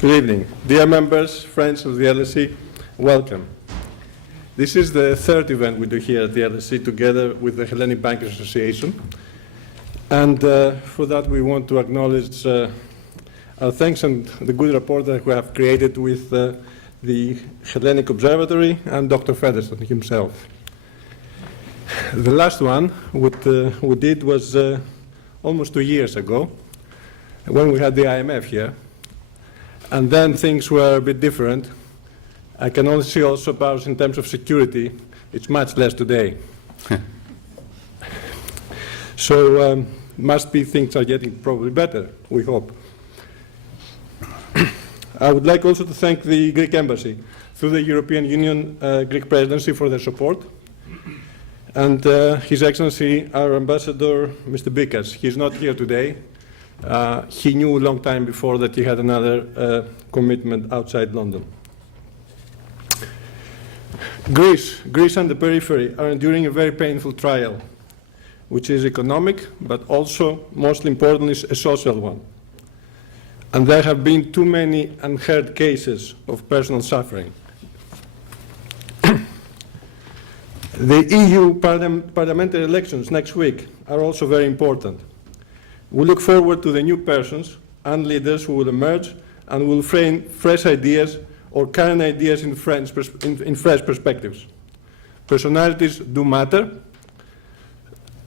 Good evening. Dear members, friends of the LSE, welcome. This is the third event we do here at the LSE together with the Hellenic Bankers Association. And for that we want to acknowledge our thanks and the good rapport that we have created with the Hellenic Observatory and Dr. Featherstone himself. The last one we did was almost 2 years ago when we had the IMF here. And then things were a bit different. I can only see also about in terms of security, it's much less today. So must be things are getting probably better, we hope. I would like also to thank the Greek Embassy through the European Union Greek Presidency for their support. And His Excellency, our Ambassador, Mr. Bikas, he's not here today. He knew a long time before that he had another commitment outside London. Greece and the periphery are enduring a very painful trial, which is economic, but also, most importantly, a social one. And there have been too many unheard cases of personal suffering. The EU parliamentary elections next week are also very important. We look forward to the new persons and leaders who will emerge and will frame fresh ideas or current ideas in fresh perspectives. Personalities do matter,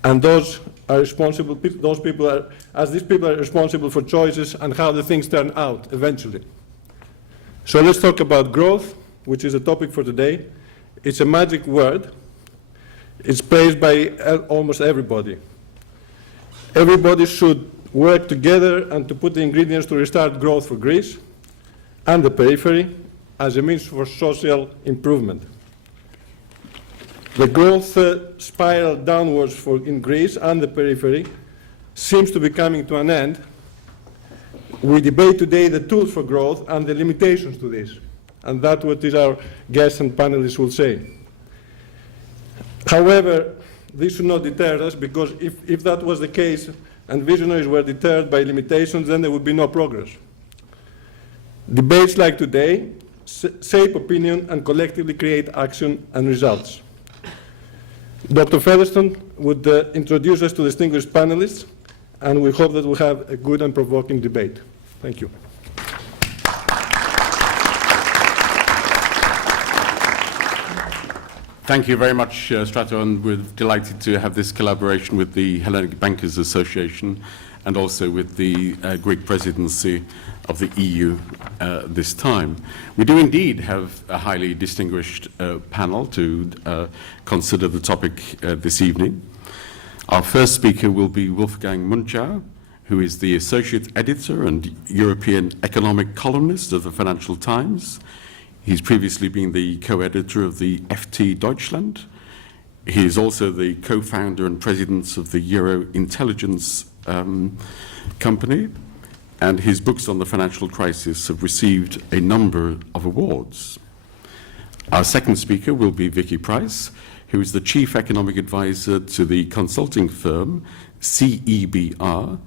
and those people are responsible for choices and how the things turn out eventually. So let's talk about growth, which is the topic for today. It's a magic word. It's praised by almost everybody. Everybody should work together and to put the ingredients to restart growth for Greece and the periphery as a means for social improvement. The growth spiral downwards in Greece and the periphery seems to be coming to an end. We debate today the tools for growth and the limitations to this, and that's what our guests and panelists will say. However, this should not deter us, because if that was the case and visionaries were deterred by limitations, then there would be no progress. Debates like today shape opinion and collectively create action and results. Dr. Featherstone would introduce us to distinguished panelists, and we hope that we'll have a good and provoking debate. Thank you. Thank you very much, Strato, and we're delighted to have this collaboration with the Hellenic Bankers Association and also with the Greek presidency of the EU this time. We do indeed have a highly distinguished panel to consider the topic this evening. Our first speaker will be Wolfgang Munchau, who is the Associate Editor and European Economic Columnist of the Financial Times. He's previously been the co-editor of the FT Deutschland. He is also the co-founder and president of the Eurointelligence company, and his books on the financial crisis have received a number of awards. Our second speaker will be Vicky Price, who is the Chief Economic Advisor to the consulting firm CEBR.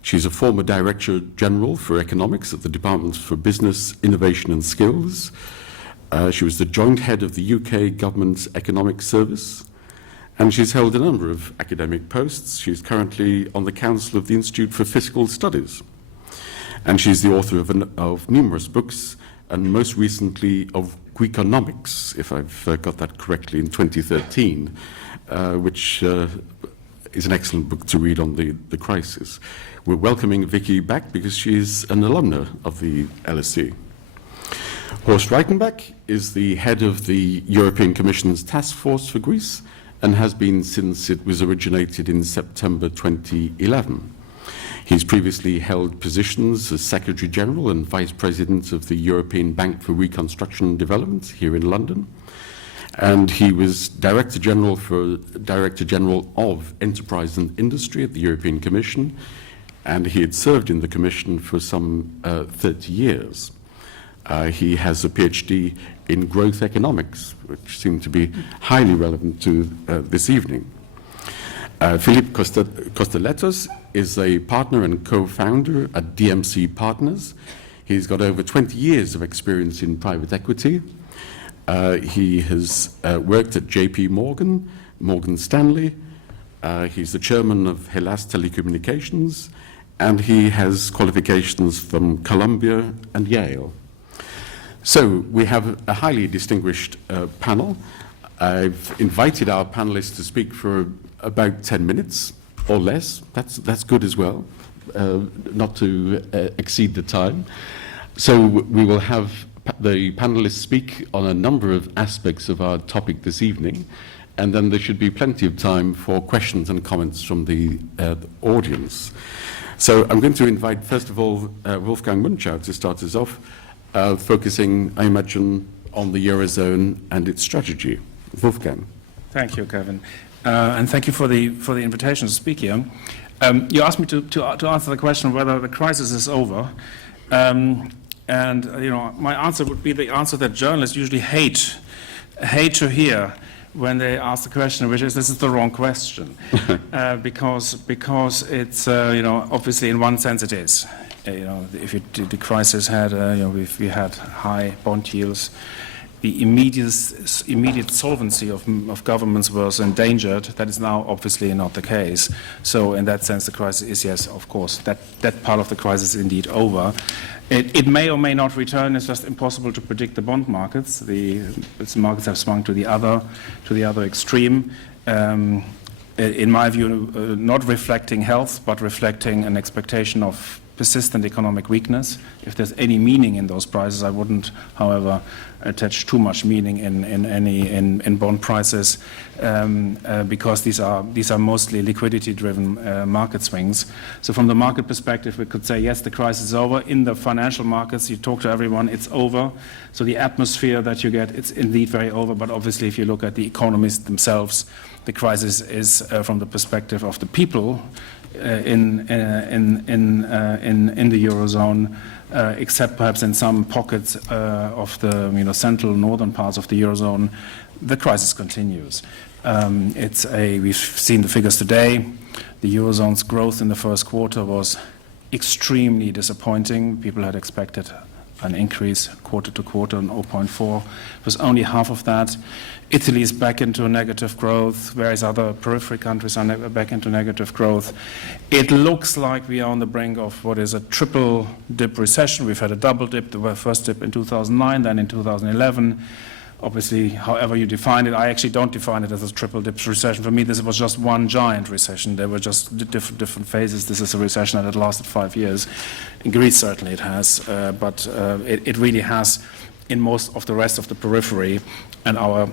She's a former Director General for Economics at the Department for Business, Innovation and Skills. She was the joint head of the UK Government's Economic Service, and she's held a number of academic posts. She's currently on the Council of the Institute for Fiscal Studies, and she's the author of numerous books, and most recently of Greekonomics, if I've got that correctly, in 2013, which is an excellent book to read on the crisis. We're welcoming Vicky back because she's an alumna of the LSE. Horst Reichenbach is the head of the European Commission's Task Force for Greece and has been since it was originated in September 2011. He's previously held positions as Secretary General and Vice President of the European Bank for Reconstruction and Development here in London. And he was Director General of Enterprise and Industry at the European Commission, and he had served in the Commission for some 30 years. He has a PhD in growth economics, which seemed to be highly relevant to this evening. Philippe Costeletos is a partner and co-founder at DMC Partners. He's got over 20 years of experience in private equity. He has worked at JP Morgan, Morgan Stanley. He's the chairman of Hellas Telecommunications, and he has qualifications from Columbia and Yale. So we have a highly distinguished panel. I've invited our panelists to speak for about 10 minutes or less. That's good as well, not to exceed the time. So we will have the panelists speak on a number of aspects of our topic this evening, and then there should be plenty of time for questions and comments from the audience. So I'm going to invite, first of all, Wolfgang Munchau to start us off, focusing, I imagine, on the Eurozone and its strategy. Wolfgang. Thank you, Kevin. And thank you for the invitation to speak here. You asked me to answer the question whether the crisis is over. And my answer would be the answer that journalists usually hate to hear when they ask the question, which is this is the wrong question, because it's obviously in one sense it is. If the crisis had if we had high bond yields, the immediate solvency of governments was endangered. That is now obviously not the case. So in that sense, the crisis is, yes, of course, that part of the crisis is indeed over. It may or may not return. It's just impossible to predict the bond markets. The markets have swung to the other extreme. In my view, not reflecting health, but reflecting an expectation of persistent economic weakness. If there's any meaning in those prices, I wouldn't, however, attach too much meaning in bond prices because these are mostly liquidity-driven market swings. So from the market perspective, we could say yes, the crisis is over. In the financial markets, you talk to everyone, it's over. So the atmosphere that you get, it's indeed very over. But obviously, if you look at the economies themselves, the crisis is from the perspective of the people in the Eurozone, except perhaps in some pockets of the central northern parts of the Eurozone, the crisis continues. We've seen the figures today. The Eurozone's growth in the first quarter was extremely disappointing. People had expected an increase quarter to quarter on 0.4. It was only half of that. Italy is back into negative growth, whereas other periphery countries are back into negative growth. It looks like we are on the brink of what is a triple dip recession. We've had a double dip, the first dip in 2009, then in 2011. Obviously, however you define it, I actually don't define it as a triple dip recession. For me, this was just one giant recession. There were just different phases. This is a recession that had lasted 5 years. In Greece, certainly it has, but it really has in most of the rest of the periphery, and our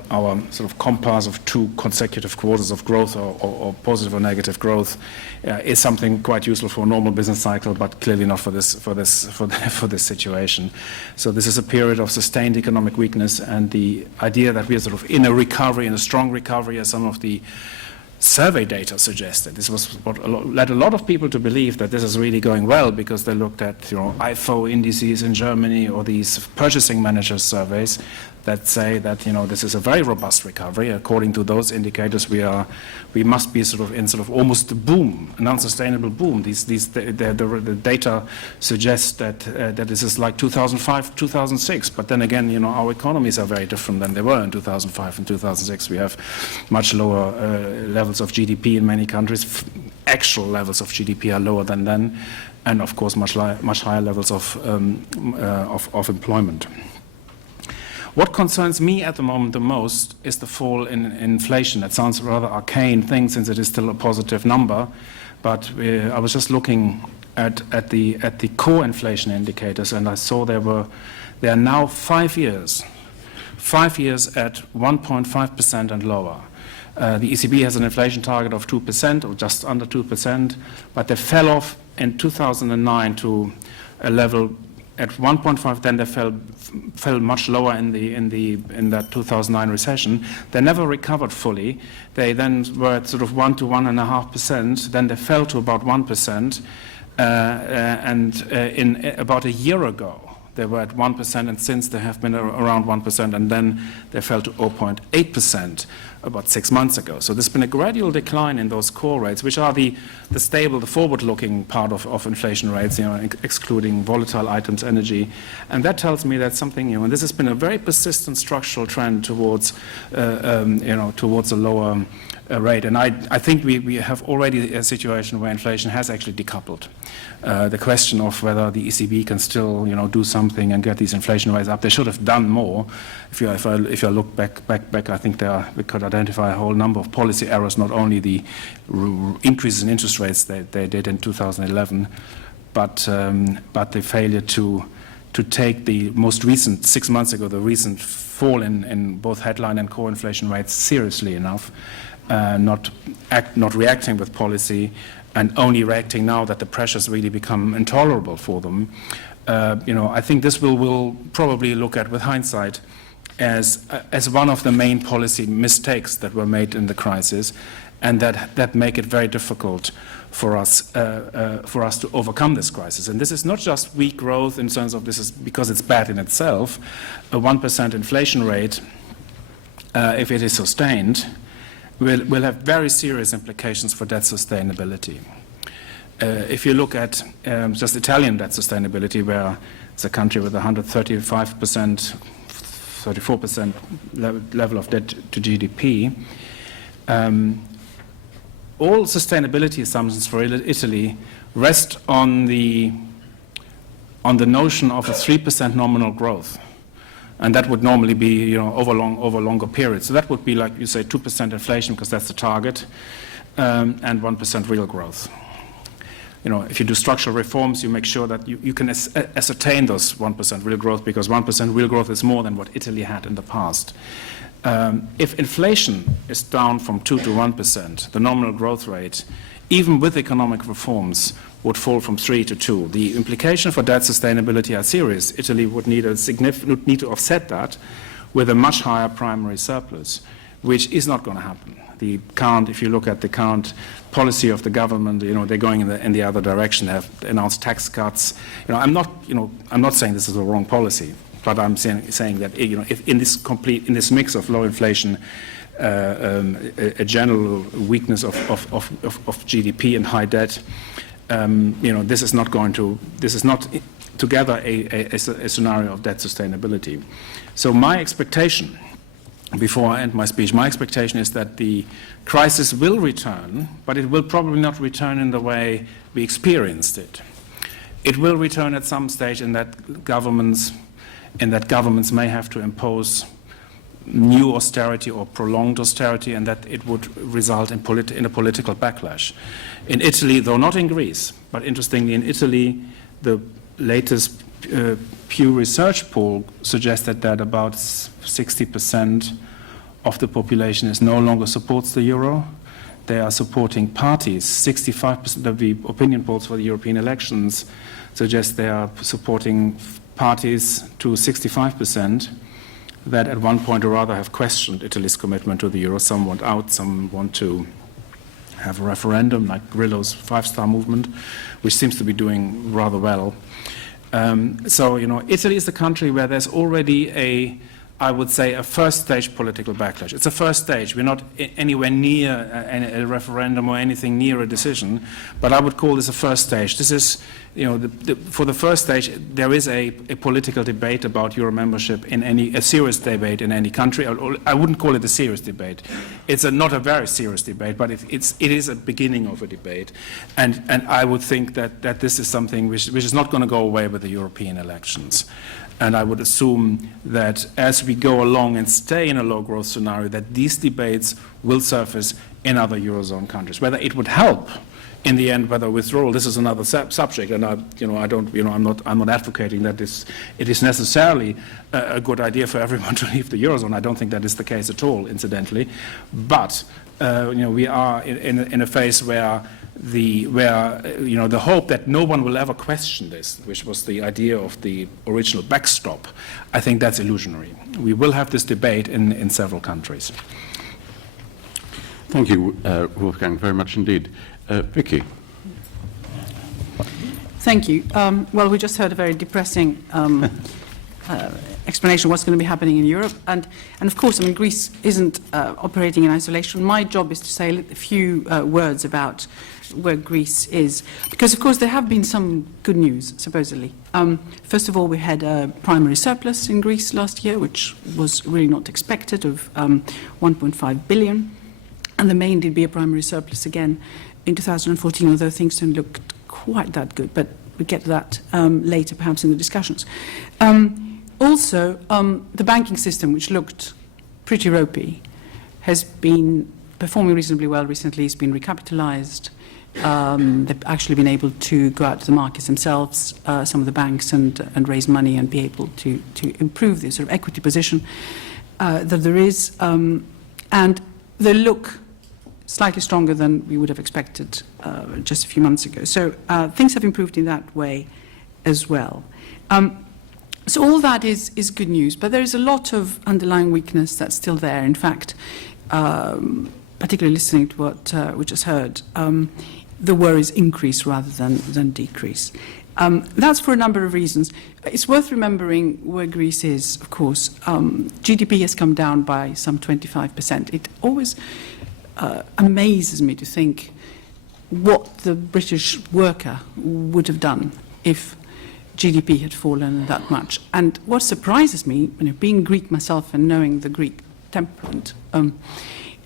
sort of compass of 2 consecutive quarters of growth or positive or negative growth is something quite useful for a normal business cycle, but clearly not for this situation. So this is a period of sustained economic weakness, and the idea that we are sort of in a recovery, in a strong recovery, as some of the survey data suggested. This was what led a lot of people to believe that this is really going well, because they looked at IFO indices in Germany or these purchasing managers surveys that say that this is a very robust recovery. According to those indicators, we must be sort of almost a boom, an unsustainable boom. The data suggests that this is like 2005, 2006. But then again, our economies are very different than they were in 2005 and 2006. We have much lower levels of GDP in many countries. Actual levels of GDP are lower than then, and of course much higher levels of employment. What concerns me at the moment the most is the fall in inflation. That sounds a rather arcane thing, since it is still a positive number, but I was just looking at the core inflation indicators, and I saw they are now 5 years at 1.5% and lower. The ECB has an inflation target of 2% or just under 2%, but they fell off in 2009 to a level at 1.5. Then they fell much lower in that 2009 recession. They never recovered fully. They then were at sort of 1 to 1.5%. Then they fell to about 1%, and in about a year ago they were at 1%, and since they have been around 1%, and then they fell to 0.8%. about 6 months ago. So there's been a gradual decline in those core rates, which are the stable, the forward-looking part of inflation rates, excluding volatile items, energy. And that tells me that something, and this has been a very persistent structural trend towards, towards a lower rate. And I think we have already a situation where inflation has actually decoupled. The question of whether the ECB can still, do something and get these inflation rates up, they should have done more. If I look back, I think we could identify a whole number of policy errors, not only the increases in interest rates they did in 2011, but the failure to take the most recent, 6 months ago, the recent fall in both headline and core inflation rates seriously enough, not reacting with policy, and only reacting now that the pressures really become intolerable for them. I think this we'll probably look at with hindsight as one of the main policy mistakes that were made in the crisis, and that make it very difficult for us to overcome this crisis. And this is not just weak growth in terms of this is because it's bad in itself. A 1% inflation rate, if it is sustained, will have very serious implications for debt sustainability. If you look at just Italian debt sustainability, where it's a country with 135%, 34% level of debt to GDP, all sustainability assumptions for Italy rest on the notion of a 3% nominal growth. And that would normally be, over longer periods. So that would be like you say 2% inflation because that's the target, and 1% real growth. If you do structural reforms, you make sure that you can ascertain those 1% real growth, because 1% real growth is more than what Italy had in the past. If inflation is down from 2 to 1%, the nominal growth rate, even with economic reforms, would fall from 3 to 2. The implication for debt sustainability are serious. Italy would need to offset that with a much higher primary surplus, which is not going to happen. If you look at the current policy of the government, they're going in the other direction. They have announced tax cuts. I'm not saying this is a wrong policy, but I'm saying that if in this mix of low inflation, a general weakness of GDP and high debt, this is not together a scenario of debt sustainability. So my expectation, before I end my speech, my expectation is that the crisis will return, but it will probably not return in the way we experienced it. It will return at some stage in that governments may have to impose new austerity or prolonged austerity, and that it would result in a political backlash. In Italy, though not in Greece, but interestingly in Italy, the latest Pew Research poll suggested that about 60% of the population no longer supports the euro. They are supporting parties. 65% of the opinion polls for the European elections suggest they are supporting parties to 65%. That at one point or other have questioned Italy's commitment to the euro. Some want out, some want to have a referendum, like Grillo's 5-Star movement, which seems to be doing rather well. So, Italy is the country where there's already I would say, a first-stage political backlash. It's a first stage. We're not anywhere near a referendum or anything near a decision, but I would call this a first stage. This is, for the first stage, there is a political debate about Euro membership a serious debate in any country. I wouldn't call it a serious debate. It's not a very serious debate, but it is a beginning of a debate. And I would think that this is something which is not going to go away with the European elections. And I would assume that as we go along and stay in a low-growth scenario, that these debates will surface in other Eurozone countries. Whether it would help in the end, whether withdrawal, this is another subject, and I'm not advocating that it is necessarily a good idea for everyone to leave the Eurozone. I don't think that is the case at all, incidentally. But we are in a phase where the hope that no one will ever question this, which was the idea of the original backstop, I think that's illusionary. We will have this debate in several countries. Thank you, Wolfgang, very much indeed. Vicky. Thank you. Well, we just heard a very depressing explanation of what's going to be happening in Europe. And of course, I mean, Greece isn't operating in isolation. My job is to say a few words about where Greece is, because of course there have been some good news, supposedly. First of all, we had a primary surplus in Greece last year, which was really not expected, of 1.5 billion. And there may indeed be a primary surplus again in 2014, although things don't look quite that good. But we'll get to that later, perhaps in the discussions. Also, the banking system, which looked pretty ropey, has been performing reasonably well recently. It's been recapitalized. They've actually been able to go out to the markets themselves, some of the banks, and raise money and be able to improve the sort of equity position that there is. And they look slightly stronger than we would have expected just a few months ago. So things have improved in that way as well. So all that is good news, but there is a lot of underlying weakness that's still there. In fact, particularly listening to what we just heard, the worries increase rather than decrease. That's for a number of reasons. It's worth remembering where Greece is, of course. GDP has come down by some 25%. It always amazes me to think what the British worker would have done if GDP had fallen that much. And what surprises me, being Greek myself and knowing the Greek temperament,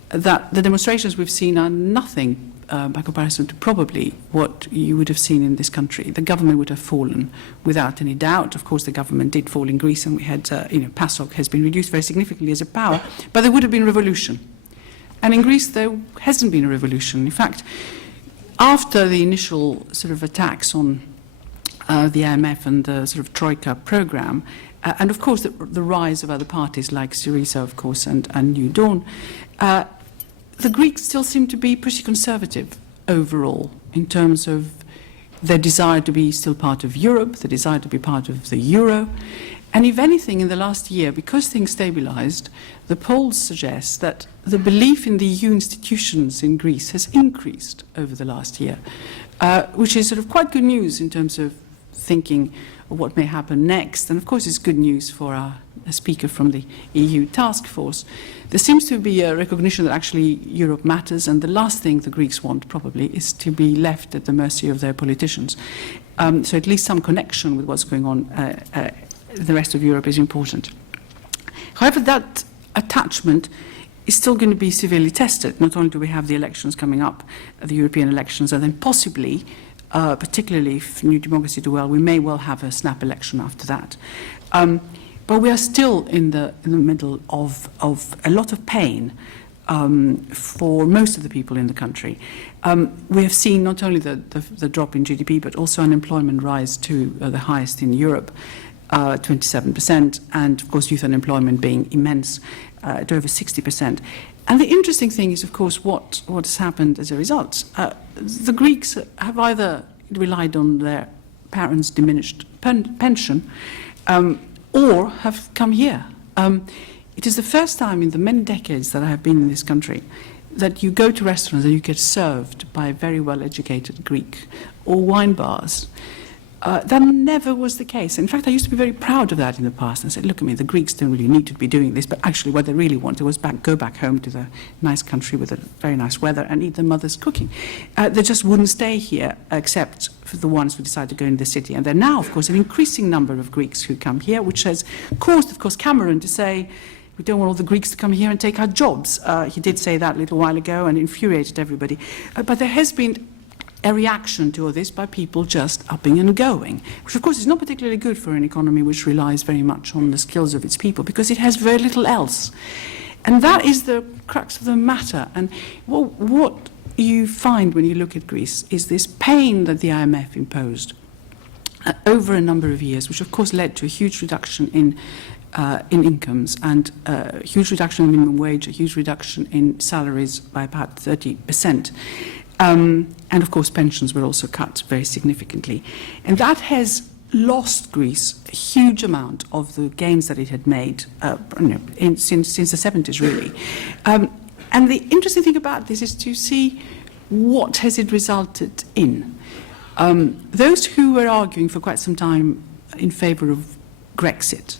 that the demonstrations we've seen are nothing by comparison to probably what you would have seen in this country. The government would have fallen without any doubt. Of course, the government did fall in Greece, and we had, PASOK has been reduced very significantly as a power, but there would have been revolution. And in Greece, there hasn't been a revolution. In fact, after the initial sort of attacks on the IMF and the sort of Troika program, and of course the rise of other parties like Syriza, of course, and New Dawn, the Greeks still seem to be pretty conservative overall in terms of their desire to be still part of Europe, the desire to be part of the euro. And if anything, in the last year, because things stabilized, the polls suggest that the belief in the EU institutions in Greece has increased over the last year, which is sort of quite good news in terms of thinking of what may happen next. And of course, it's good news for a speaker from the EU task force. There seems to be a recognition that actually Europe matters, and the last thing the Greeks want probably is to be left at the mercy of their politicians. So at least some connection with what's going on the rest of Europe is important. However, that attachment is still going to be severely tested. Not only do we have the elections coming up, the European elections, and then possibly, particularly if New Democracy do well, we may well have a snap election after that. But we are still in the middle of a lot of pain for most of the people in the country. We have seen not only the drop in GDP, but also unemployment rise to the highest in Europe, 27%, and of course youth unemployment being immense, to over 60%. And the interesting thing is, of course, what has happened as a result. The Greeks have either relied on their parents' diminished pension, or have come here. It is the first time in the many decades that I have been in this country that you go to restaurants and you get served by a very well-educated Greek, or wine bars. That never was the case. In fact, I used to be very proud of that in the past. I said, look at me, the Greeks don't really need to be doing this, but actually what they really wanted was go back home to the nice country with the very nice weather and eat their mother's cooking. They just wouldn't stay here, except for the ones who decided to go into the city. And there are now, of course, an increasing number of Greeks who come here, which has caused, of course, Cameron to say, we don't want all the Greeks to come here and take our jobs. He did say that a little while ago and infuriated everybody. But there has been a reaction to all this by people just upping and going, which of course is not particularly good for an economy which relies very much on the skills of its people, because it has very little else. And that is the crux of the matter. And what you find when you look at Greece is this pain that the IMF imposed over a number of years, which of course led to a huge reduction in incomes, and a huge reduction in minimum wage, a huge reduction in salaries by about 30%. And of course, pensions were also cut very significantly. And that has lost Greece a huge amount of the gains that it had made since the 70s, really. And the interesting thing about this is to see what has it resulted in. Those who were arguing for quite some time in favour of Grexit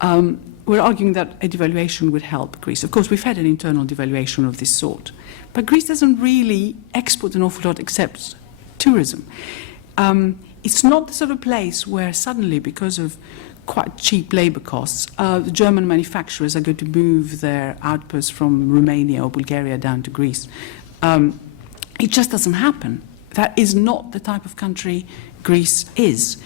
we're arguing that a devaluation would help Greece. Of course, we've had an internal devaluation of this sort, but Greece doesn't really export an awful lot except tourism. It's not the sort of place where suddenly, because of quite cheap labor costs, the German manufacturers are going to move their outputs from Romania or Bulgaria down to Greece. It just doesn't happen. That is not the type of country Greece is.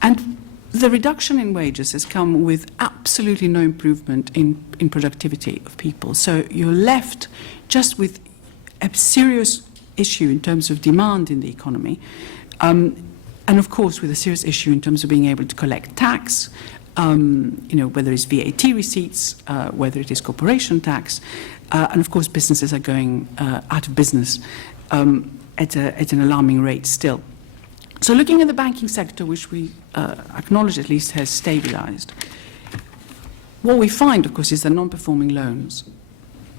And the reduction in wages has come with absolutely no improvement in productivity of people. So you're left just with a serious issue in terms of demand in the economy, and of course with a serious issue in terms of being able to collect tax, whether it's VAT receipts, whether it is corporation tax, and of course businesses are going out of business at an alarming rate still. So looking at the banking sector, which we acknowledge at least has stabilized, what we find, of course, is that non-performing loans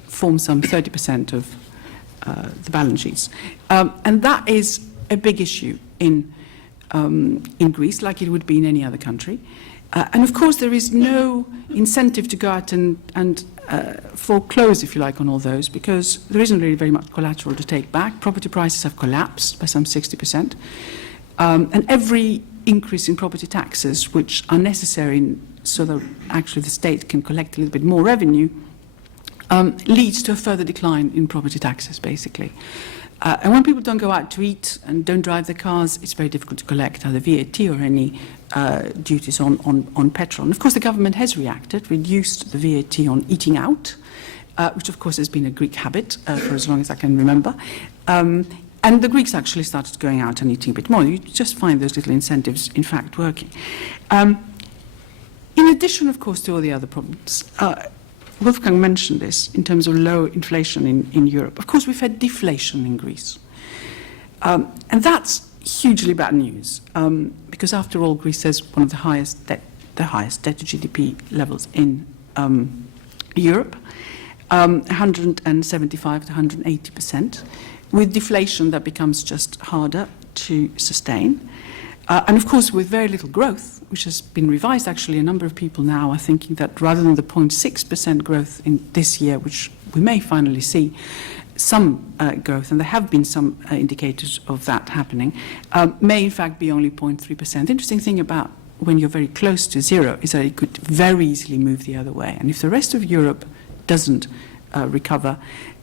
form some 30% of the balance sheets. And that is a big issue in Greece, like it would be in any other country. And of course, there is no incentive to go out and foreclose, if you like, on all those, because there isn't really very much collateral to take back. Property prices have collapsed by some 60%. And every increase in property taxes, which are necessary so that actually the state can collect a little bit more revenue, leads to a further decline in property taxes, basically. And when people don't go out to eat and don't drive their cars, it's very difficult to collect either VAT or any duties on petrol. And of course, the government has reacted, reduced the VAT on eating out, which of course has been a Greek habit for as long as I can remember. And the Greeks actually started going out and eating a bit more. You just find those little incentives, in fact, working. In addition, of course, to all the other problems, Wolfgang mentioned this in terms of low inflation in Europe. Of course, we've had deflation in Greece. And that's hugely bad news, because after all, Greece has one of the highest debt to GDP levels in Europe, 175 to 180%. With deflation, that becomes just harder to sustain. And of course, with very little growth, which has been revised, actually, a number of people now are thinking that rather than the 0.6% growth in this year, which we may finally see some growth, and there have been some indicators of that happening, may in fact be only 0.3%. The interesting thing about when you're very close to zero is that it could very easily move the other way. And if the rest of Europe doesn't recover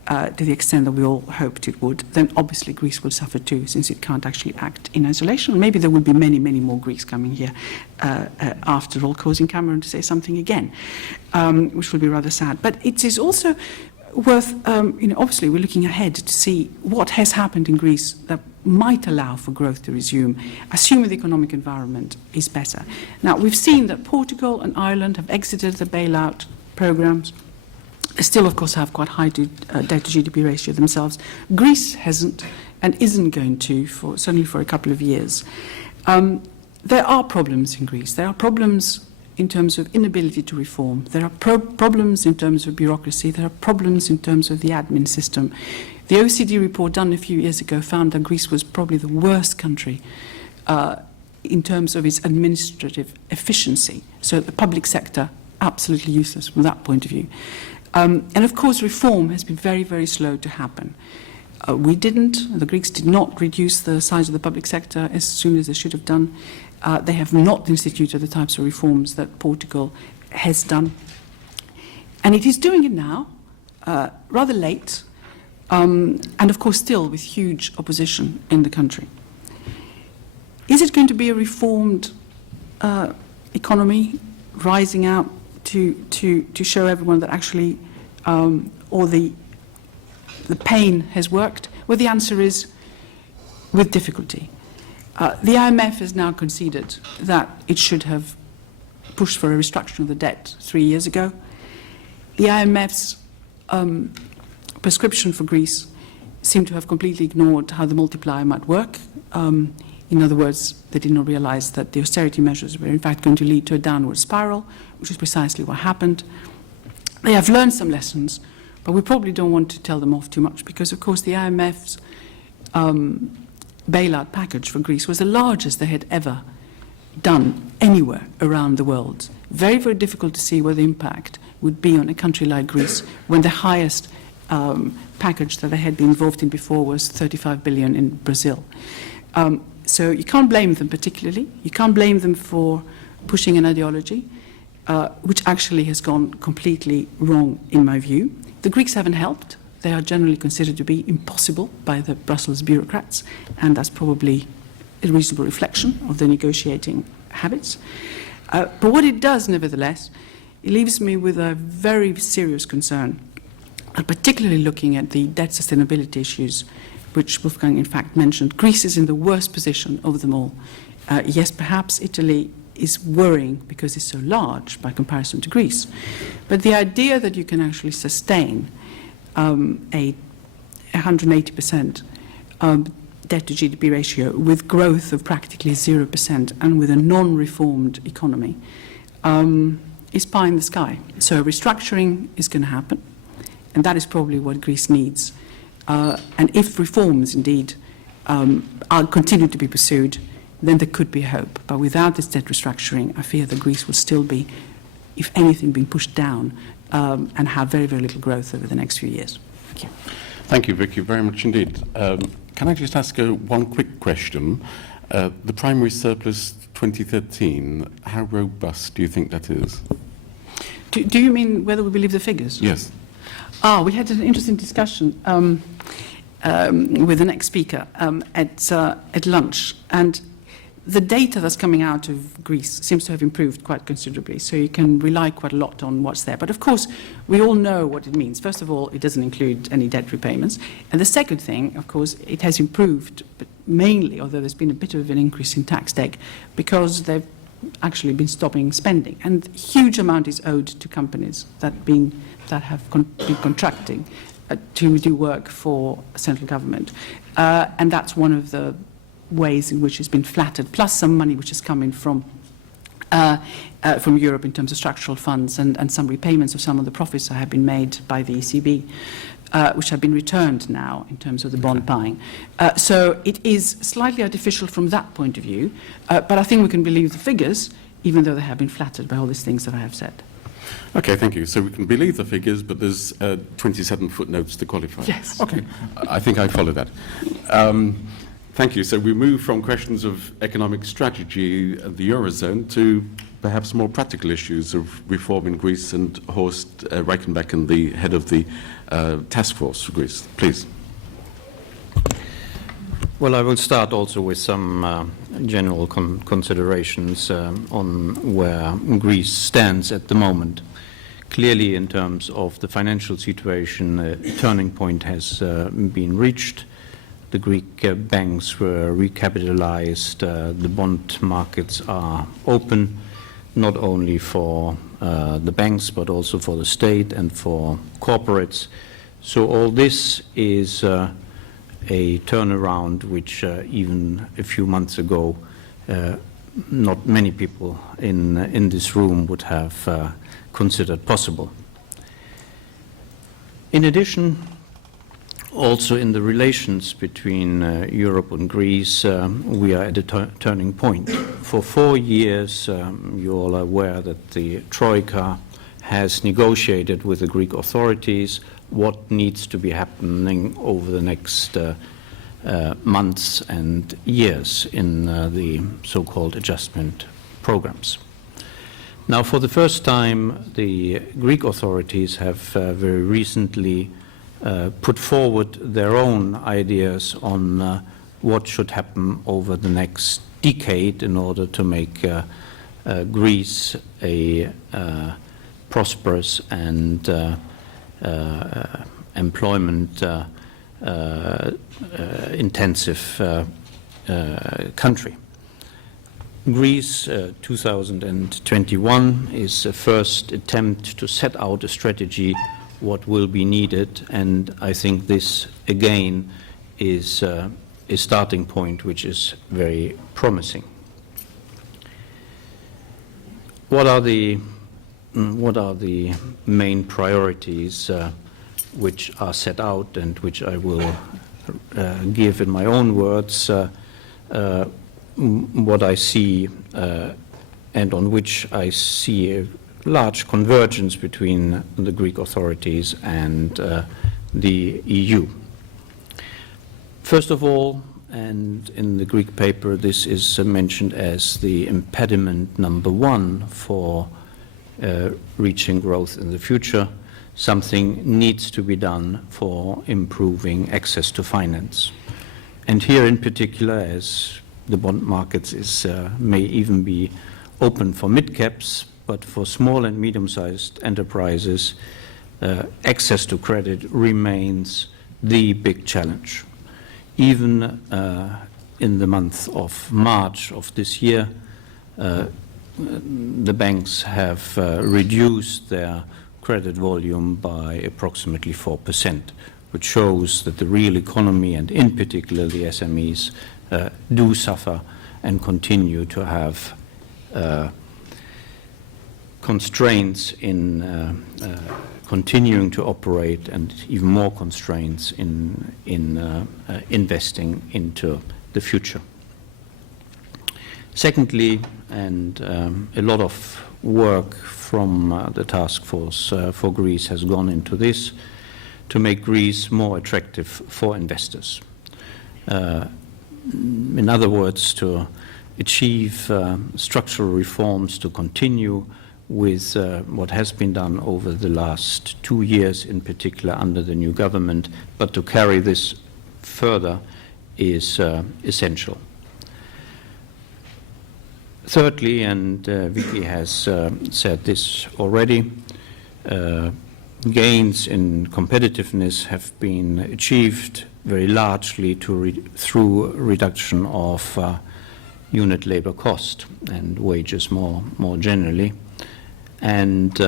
to the extent that we all hoped it would, then obviously Greece will suffer too, since it can't actually act in isolation. Maybe there will be many, many more Greeks coming here after all, causing Cameron to say something again, which will be rather sad. But it is also worth, obviously we're looking ahead to see what has happened in Greece that might allow for growth to resume, assuming the economic environment is better. Now, we've seen that Portugal and Ireland have exited the bailout programs. They still, of course, have quite high debt to GDP ratio themselves. Greece hasn't and isn't going to, certainly for a couple of years. There are problems in Greece. There are problems in terms of inability to reform. There are problems in terms of bureaucracy. There are problems in terms of the admin system. The OECD report done a few years ago found that Greece was probably the worst country in terms of its administrative efficiency. So the public sector, absolutely useless from that point of view. And of course, reform has been very, very slow to happen. The Greeks did not reduce the size of the public sector as soon as they should have done. They have not instituted the types of reforms that Portugal has done. And it is doing it now, rather late, and of course still with huge opposition in the country. Is it going to be a reformed economy rising out to show everyone that actually all the pain has worked? Well, the answer is with difficulty. The IMF has now conceded that it should have pushed for a restructuring of the debt 3 years ago. The IMF's prescription for Greece seemed to have completely ignored how the multiplier might work. In other words, they did not realize that the austerity measures were in fact going to lead to a downward spiral, which is precisely what happened. They have learned some lessons, but we probably don't want to tell them off too much because, of course, the IMF's bailout package for Greece was the largest they had ever done anywhere around the world. Very, very difficult to see what the impact would be on a country like Greece when the highest package that they had been involved in before was 35 billion in Brazil. So you can't blame them particularly. You can't blame them for pushing an ideology, which actually has gone completely wrong in my view. The Greeks haven't helped. They are generally considered to be impossible by the Brussels bureaucrats, and that's probably a reasonable reflection of their negotiating habits. But what it does, nevertheless, it leaves me with a very serious concern, particularly looking at the debt sustainability issues, which Wolfgang, in fact, mentioned. Greece is in the worst position of them all. Yes, perhaps Italy is worrying because it's so large by comparison to Greece. But the idea that you can actually sustain a 180% debt to GDP ratio with growth of practically 0% and with a non-reformed economy is pie in the sky. So restructuring is going to happen, and that is probably what Greece needs. And if reforms indeed are continued to be pursued, then there could be hope. But without this debt restructuring, I fear that Greece will still be, if anything, being pushed down and have very, very little growth over the next few years. Thank you. Thank you, Vicky, very much indeed. Can I just ask one quick question? The primary surplus 2013, how robust do you think that is? Do you mean whether we believe the figures? Yes. We had an interesting discussion with the next speaker at lunch, and the data that's coming out of Greece seems to have improved quite considerably, so you can rely quite a lot on what's there. But of course, we all know what it means. First of all, it doesn't include any debt repayments. And the second thing, of course, it has improved, but mainly, although there's been a bit of an increase in tax take, because they've actually been stopping spending. And a huge amount is owed to companies that have been contracting to do work for central government. And that's one of the ways in which it's been flattered, plus some money which is coming from Europe in terms of structural funds and some repayments of some of the profits that have been made by the ECB, which have been returned now in terms of the bond buying. So it is slightly artificial from that point of view, but I think we can believe the figures, even though they have been flattered by all these things that I have said. Okay, thank you. So we can believe the figures, but there's 27 footnotes to qualify. Yes. Okay, I think I follow that. Thank you. So we move from questions of economic strategy, the Eurozone, to perhaps more practical issues of reform in Greece, and Horst Reichenbeck, the head of the task force for Greece. Please. Well, I will start also with some general considerations on where Greece stands at the moment. Clearly, in terms of the financial situation, a turning point has been reached. The Greek banks were recapitalized. The bond markets are open, not only for the banks, but also for the state and for corporates. So all this is a turnaround which even a few months ago not many people in this room would have considered possible. In addition, also in the relations between Europe and Greece, we are at a turning point. For 4 years, you're all aware that the Troika has negotiated with the Greek authorities what needs to be happening over the next months and years in the so-called adjustment programs. Now, for the first time, the Greek authorities have very recently put forward their own ideas on what should happen over the next decade in order to make Greece a prosperous and employment intensive country. Greece 2021 is a first attempt to set out a strategy what will be needed, and I think this again is a starting point which is very promising. What are the main priorities which are set out and which I will give in my own words? what I see and on which I see a large convergence between the Greek authorities and the EU. First of all, and in the Greek paper this is mentioned as the impediment number one for reaching growth in the future, something needs to be done for improving access to finance. And here in particular, as the bond markets may even be open for mid-caps, but for small and medium-sized enterprises, access to credit remains the big challenge. Even in the month of March of this year, the banks have reduced their credit volume by approximately 4%, which shows that the real economy, and in particular the SMEs, do suffer and continue to have constraints in continuing to operate, and even more constraints in investing into the future. Secondly, and a lot of work from the task force for Greece has gone into this, to make Greece more attractive for investors. In other words, to achieve structural reforms, to continue with what has been done over the last 2 years, in particular under the new government, but to carry this further is essential. Thirdly, and Vicky has said this already, gains in competitiveness have been achieved very largely through reduction of unit labor cost and wages more generally. And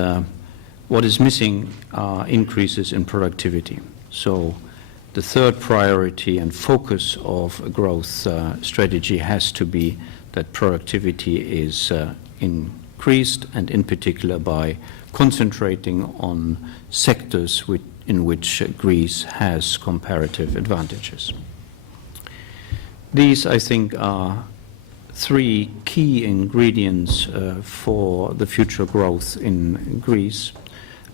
what is missing are increases in productivity. So the third priority and focus of a growth strategy has to be that productivity is increased, and in particular by concentrating on sectors in which Greece has comparative advantages. These, I think, are 3 key ingredients for the future growth in Greece.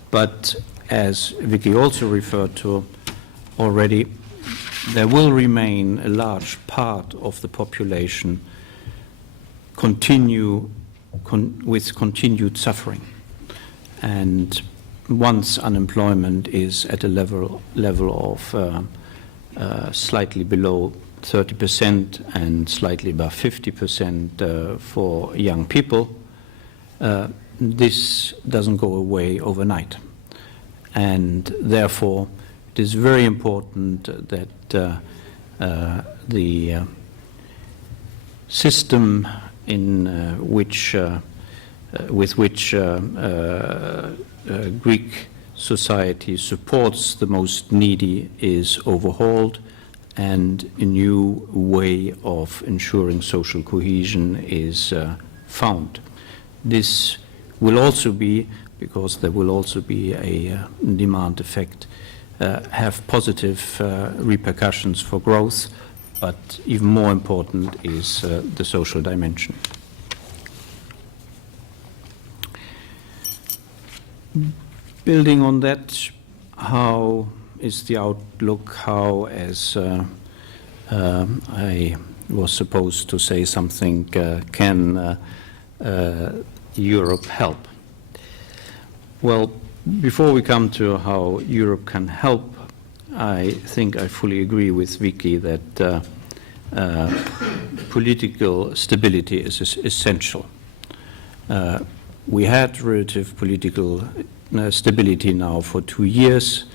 But as Vicky also referred to already, there will remain a large part of the population with continued suffering. And once unemployment is at a level of slightly below 30% and slightly above 50% for young people, this doesn't go away overnight. And therefore, it is very important that the system with which Greek society supports the most needy is overhauled, and a new way of ensuring social cohesion is found. This will also be, because there will also be a demand effect, have positive repercussions for growth, but even more important is the social dimension. Building on that, how is the outlook? How, as I was supposed to say something, can Europe help? Well, before we come to how Europe can help, I think I fully agree with Vicky that political stability is essential. We had relative political stability now for 2 years,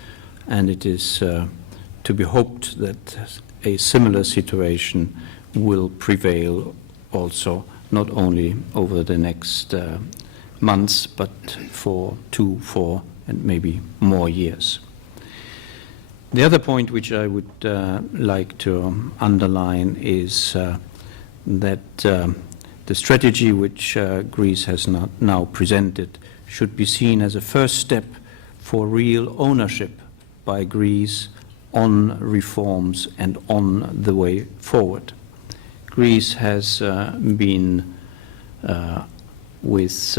and it is to be hoped that a similar situation will prevail also, not only over the next months, but for 2, 4, and maybe more years. The other point which I would like to underline is that the strategy which Greece has now presented should be seen as a first step for real ownership by Greece on reforms and on the way forward. Greece has been with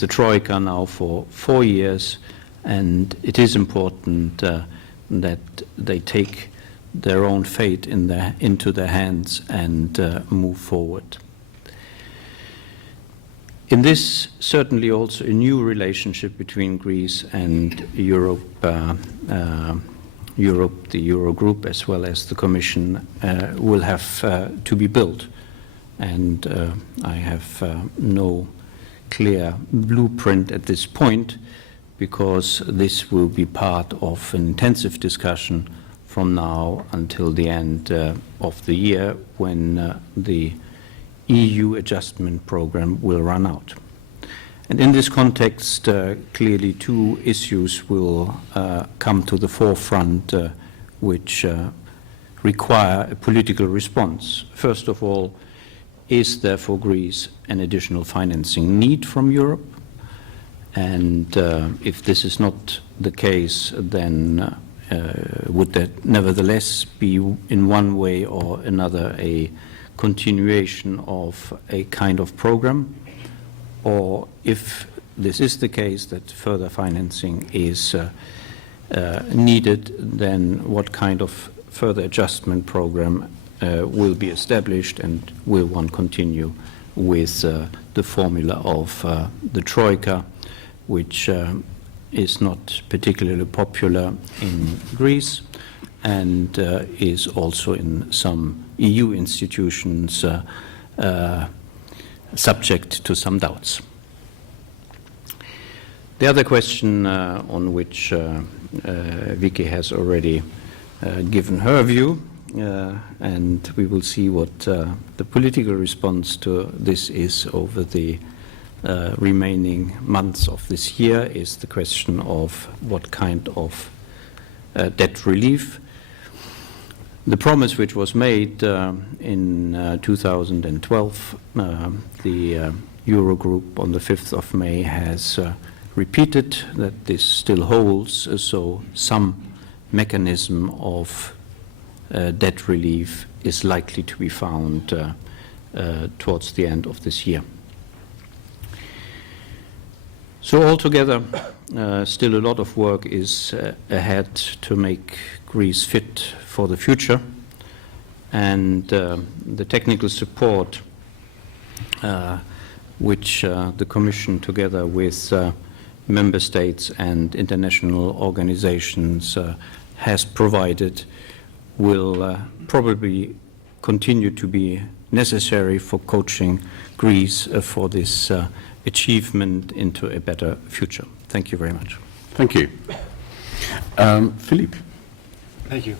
the Troika now for 4 years, and it is important that they take their own fate into their hands and move forward. In this, certainly also a new relationship between Greece and Europe, the Eurogroup, as well as the Commission, will have to be built. And I have no clear blueprint at this point, because this will be part of an intensive discussion from now until the end of the year, when the EU adjustment program will run out. And in this context, clearly 2 issues will come to the forefront which require a political response. First of all, is there for Greece an additional financing need from Europe? And if this is not the case, then would that nevertheless be in one way or another a continuation of a kind of program? Or if this is the case, that further financing is needed, then what kind of further adjustment program will be established, and will one continue with the formula of the Troika, which is not particularly popular in Greece and is also in some EU institutions subject to some doubts. The other question on which Vicky has already given her view, and we will see what the political response to this is over the remaining months of this year, is the question of what kind of debt relief. The promise which was made in 2012, the Eurogroup on the 5th of May has repeated that this still holds, so some mechanism of debt relief is likely to be found towards the end of this year. So altogether, still a lot of work is ahead to make Greece fit for the future, and the technical support which the Commission, together with member states and international organizations, has provided, will probably continue to be necessary for coaching Greece for this achievement into a better future. Thank you very much. Thank you. Philippe. Thank you.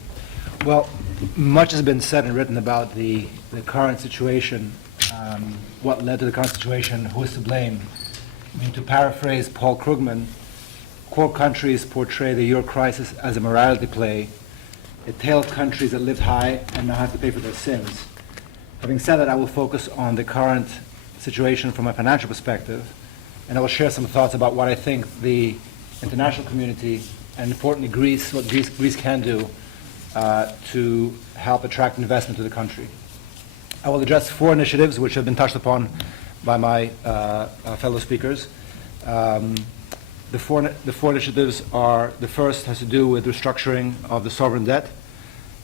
Well, much has been said and written about the current situation, what led to the current situation, who is to blame. I mean, to paraphrase Paul Krugman, core countries portray the euro crisis as a morality play, a tale of countries that lived high and now have to pay for their sins. Having said that, I will focus on the current situation from a financial perspective, and I will share some thoughts about what I think the international community, and importantly Greece, what Greece can do to help attract investment to the country. I will address 4 initiatives which have been touched upon by my fellow speakers. The four initiatives are, the first has to do with restructuring of the sovereign debt.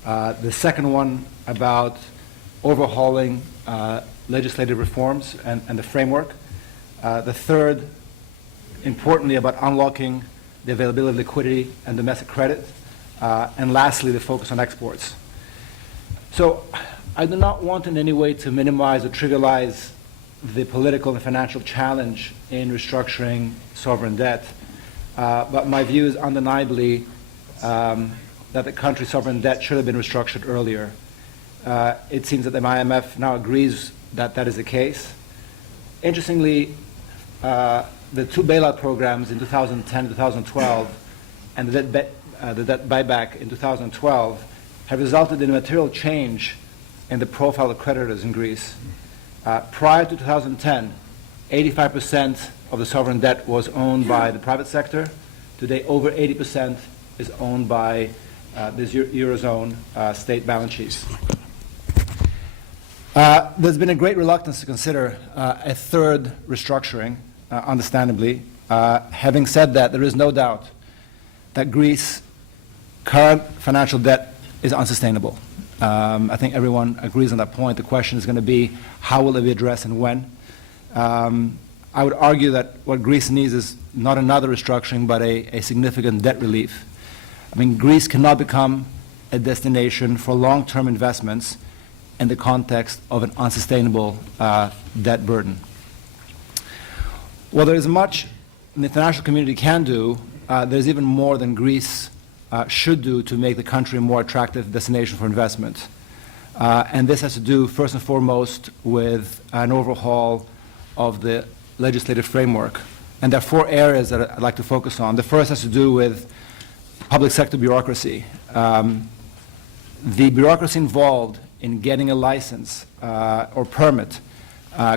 The second one about overhauling legislative reforms and the framework. The third, importantly, about unlocking the availability of liquidity and domestic credit. And lastly, the focus on exports. So I do not want in any way to minimize or trivialize the political and financial challenge in restructuring sovereign debt. But my view is undeniably that the country's sovereign debt should have been restructured earlier. It seems that the IMF now agrees that that is the case. Interestingly, the 2 bailout programs in 2010 and 2012 and the debt buyback in 2012 have resulted in a material change in the profile of creditors in Greece. Prior to 2010, 85% of the sovereign debt was owned by the private sector. Today, over 80% is owned by this Eurozone state balance sheets. There's been a great reluctance to consider a third restructuring, understandably. Having said that, there is no doubt that Greece's current financial debt is unsustainable. I think everyone agrees on that point. The question is going to be, how will it be addressed and when? I would argue that what Greece needs is not another restructuring, but a significant debt relief. I mean, Greece cannot become a destination for long-term investments in the context of an unsustainable debt burden. While there is much the international community can do, there's even more than Greece should do to make the country a more attractive destination for investment. And this has to do, first and foremost, with an overhaul of the legislative framework. And there are 4 areas that I'd like to focus on. The first has to do with public sector bureaucracy. The bureaucracy involved in getting a license or permit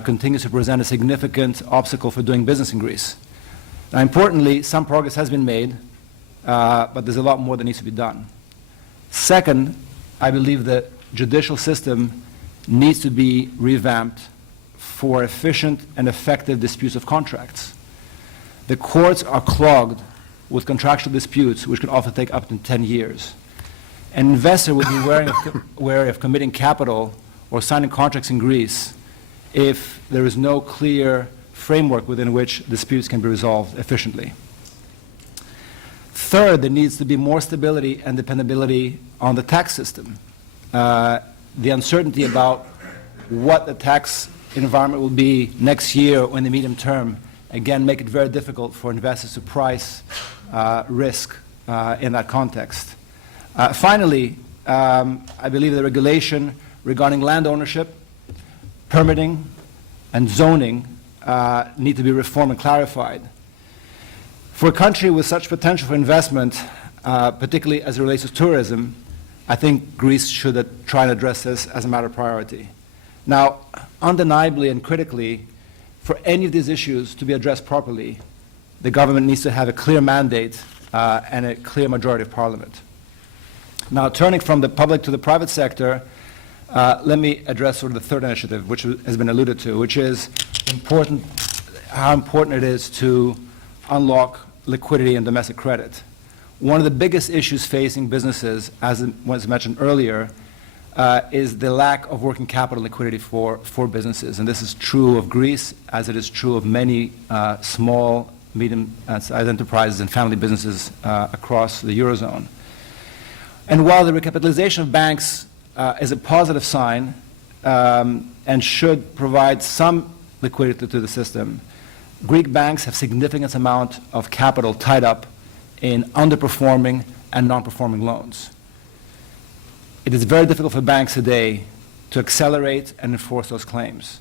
continues to present a significant obstacle for doing business in Greece. Now, importantly, some progress has been made, but there's a lot more that needs to be done. Second, I believe the judicial system needs to be revamped for efficient and effective disputes of contracts. The courts are clogged with contractual disputes, which can often take up to 10 years. An investor would be wary of committing capital or signing contracts in Greece if there is no clear framework within which disputes can be resolved efficiently. Third, there needs to be more stability and dependability on the tax system. The uncertainty about what the tax environment will be next year or in the medium term, again, make it very difficult for investors to price risk in that context. Finally, I believe the regulation regarding land ownership, permitting, and zoning need to be reformed and clarified. For a country with such potential for investment, particularly as it relates to tourism, I think Greece should try and address this as a matter of priority. Now, undeniably and critically, for any of these issues to be addressed properly, the government needs to have a clear mandate and a clear majority of parliament. Now, turning from the public to the private sector, let me address sort of the third initiative, which has been alluded to, which is how important it is to unlock liquidity and domestic credit. One of the biggest issues facing businesses, as was mentioned earlier, is the lack of working capital liquidity for businesses. And this is true of Greece, as it is true of many small, medium-sized enterprises and family businesses across the Eurozone. And while the recapitalization of banks is a positive sign and should provide some liquidity to the system, Greek banks have significant amount of capital tied up in underperforming and non-performing loans. It is very difficult for banks today to accelerate and enforce those claims.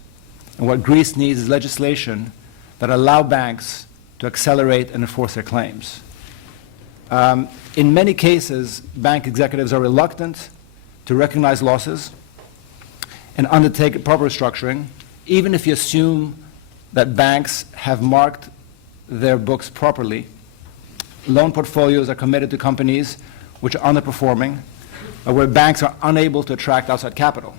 And what Greece needs is legislation that allow banks to accelerate and enforce their claims. In many cases, bank executives are reluctant to recognize losses and undertake proper restructuring, even if you assume that banks have marked their books properly. Loan portfolios are committed to companies which are underperforming, where banks are unable to attract outside capital.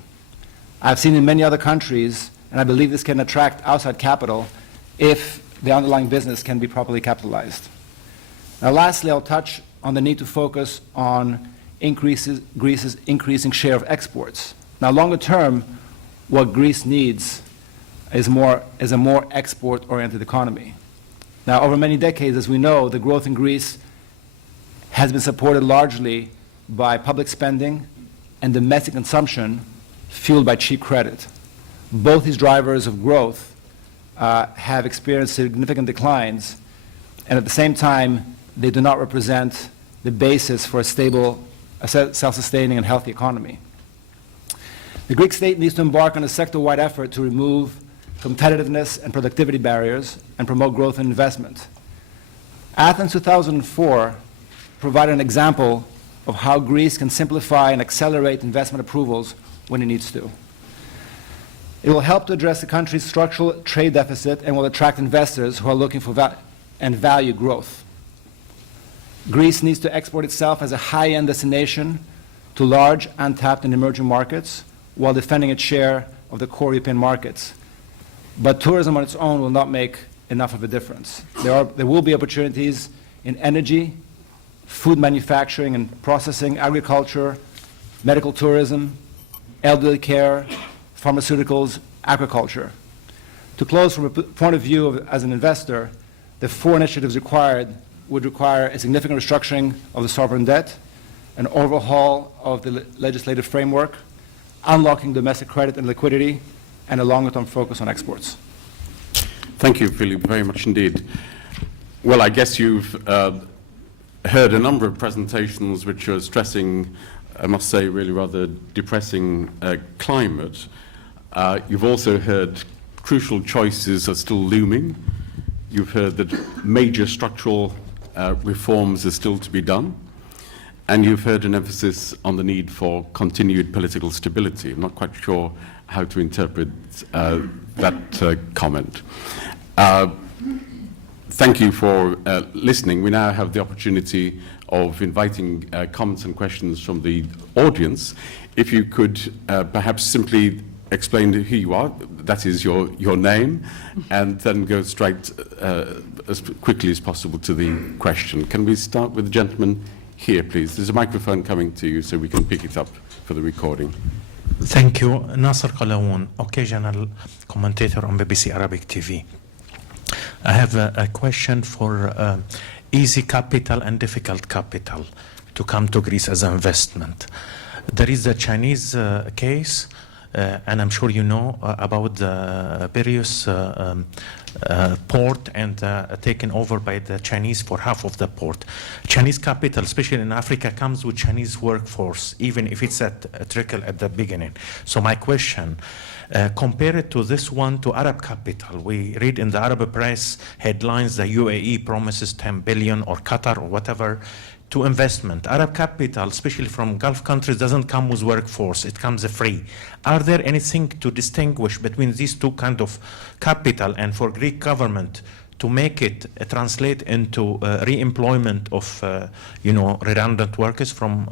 I've seen in many other countries, and I believe this can attract outside capital if the underlying business can be properly capitalized. Now, lastly, I'll touch on the need to focus on Greece's increasing share of exports. Now, longer term, what Greece needs is a more export-oriented economy. Now, over many decades, as we know, the growth in Greece has been supported largely by public spending and domestic consumption fueled by cheap credit. Both these drivers of growth have experienced significant declines, and at the same time, they do not represent the basis for a stable, self-sustaining, and healthy economy. The Greek state needs to embark on a sector-wide effort to remove competitiveness and productivity barriers and promote growth and investment. Athens 2004 provided an example of how Greece can simplify and accelerate investment approvals when it needs to. It will help to address the country's structural trade deficit and will attract investors who are looking for and value growth. Greece needs to export itself as a high-end destination to large, untapped, and emerging markets while defending its share of the core European markets. But tourism on its own will not make enough of a difference. There will be opportunities in energy, food manufacturing and processing, agriculture, medical tourism, elderly care, pharmaceuticals, agriculture. To close, from a point of view as an investor, the 4 initiatives would require a significant restructuring of the sovereign debt, an overhaul of the legislative framework, unlocking domestic credit and liquidity, and a longer-term focus on exports. Thank you, Philippe, very much indeed. Well, I guess you've heard a number of presentations which are stressing, I must say, really rather depressing climate. You've also heard crucial choices are still looming. You've heard that major structural reforms are still to be done. And you've heard an emphasis on the need for continued political stability. I'm not quite sure how to interpret that comment. Thank you for listening. We now have the opportunity of inviting comments and questions from the audience. If you could perhaps simply explain who you are, that is your name, and then go straight as quickly as possible to the question. Can we start with the gentleman here, please? There's a microphone coming to you so we can pick it up for the recording. Thank you. Nasser Qalawoon, occasional commentator on BBC Arabic TV. I have a question for easy capital and difficult capital to come to Greece as an investment. There is a Chinese case, and I'm sure you know about the Piraeus port and taken over by the Chinese for half of the port. Chinese capital, especially in Africa, comes with Chinese workforce, even if it's a trickle at the beginning. So my question, compare it to this one to Arab capital. We read in the Arab press headlines, the UAE promises 10 billion or Qatar or whatever to investment. Arab capital, especially from Gulf countries, doesn't come with workforce. It comes free. Are there anything to distinguish between these two kind of capital, and for Greek government to make it translate into re-employment of redundant workers from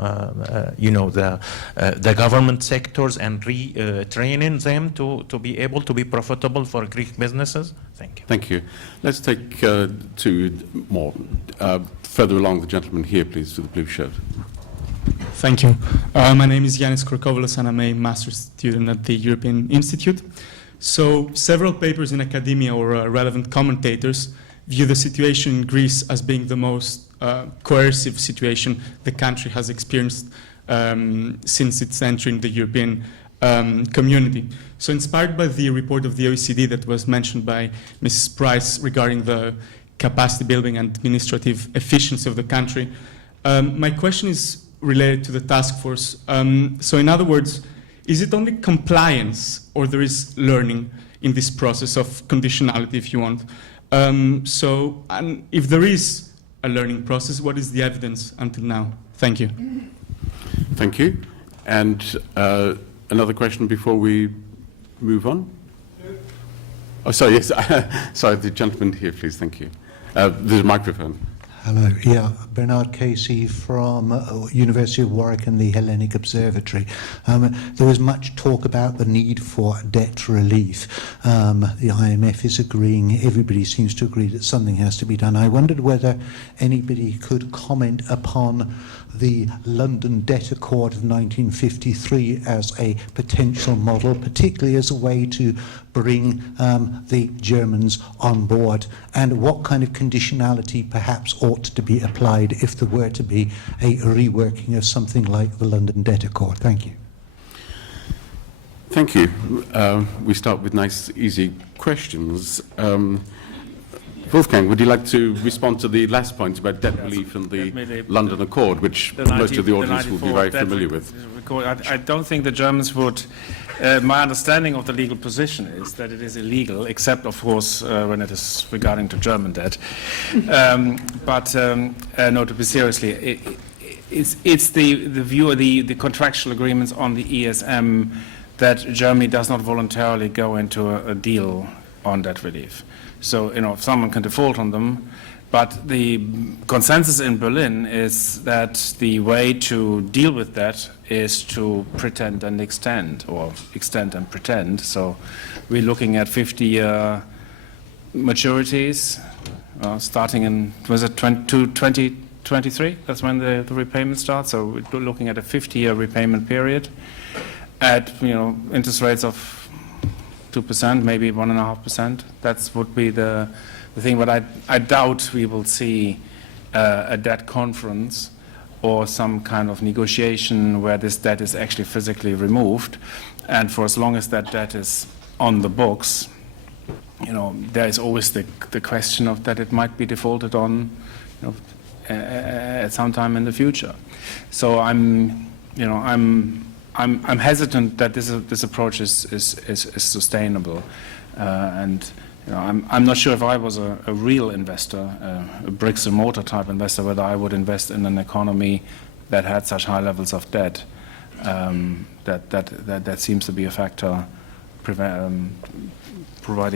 the government sectors and retraining them to be able to be profitable for Greek businesses? Thank you. Thank you. Let's take 2 more. Further along, the gentleman here, please, with the blue shirt. Thank you. My name is Yanis Korkovoulos, and I'm a master's student at the European Institute. So several papers in academia or relevant commentators view the situation in Greece as being the most coercive situation the country has experienced since its entering the European community. So inspired by the report of the OECD that was mentioned by Mrs. Price regarding the capacity building and administrative efficiency of the country, my question is related to the task force. So in other words, is it only compliance, or there is learning in this process of conditionality, if you want? And if there is a learning process, what is the evidence until now? Thank you. Thank you. And another question before we move on? Oh, sorry, yes. Sorry, the gentleman here, please. Thank you. There's a microphone. Hello, yeah, Bernard Casey from University of Warwick and the Hellenic Observatory. There was much talk about the need for debt relief. The IMF is agreeing, everybody seems to agree that something has to be done. I wondered whether anybody could comment upon the London Debt Accord of 1953 as a potential model, particularly as a way to bring the Germans on board, and what kind of conditionality perhaps ought to be applied if there were to be a reworking of something like the London Debt Accord. Thank you. Thank you. We start with nice, easy questions. Wolfgang, would you like to respond to the last point about debt relief and the London Accord, which most of the audience will be very familiar with? I don't think the Germans would. My understanding of the legal position is that it is illegal, except, of course, when it is regarding to German debt. No, to be seriously, it's the view of the contractual agreements on the ESM that Germany does not voluntarily go into a deal on debt relief. So, if someone can default on them, But the consensus in Berlin is that the way to deal with that is to pretend and extend, or extend and pretend. So we're looking at 50-year maturities, starting in, was it 2023? That's when the repayment starts. So we're looking at a 50-year repayment period at, interest rates of 2%, maybe 1.5%. That would be the thing, but I doubt we will see a debt conference or some kind of negotiation where this debt is actually physically removed. And for as long as that debt is on the books, there is always the question of that it might be defaulted on, at some time in the future. So I'm hesitant that this approach is sustainable, and I'm not sure if I was a real investor, a bricks and mortar type investor, whether I would invest in an economy that had such high levels of debt. That seems to be a factor providing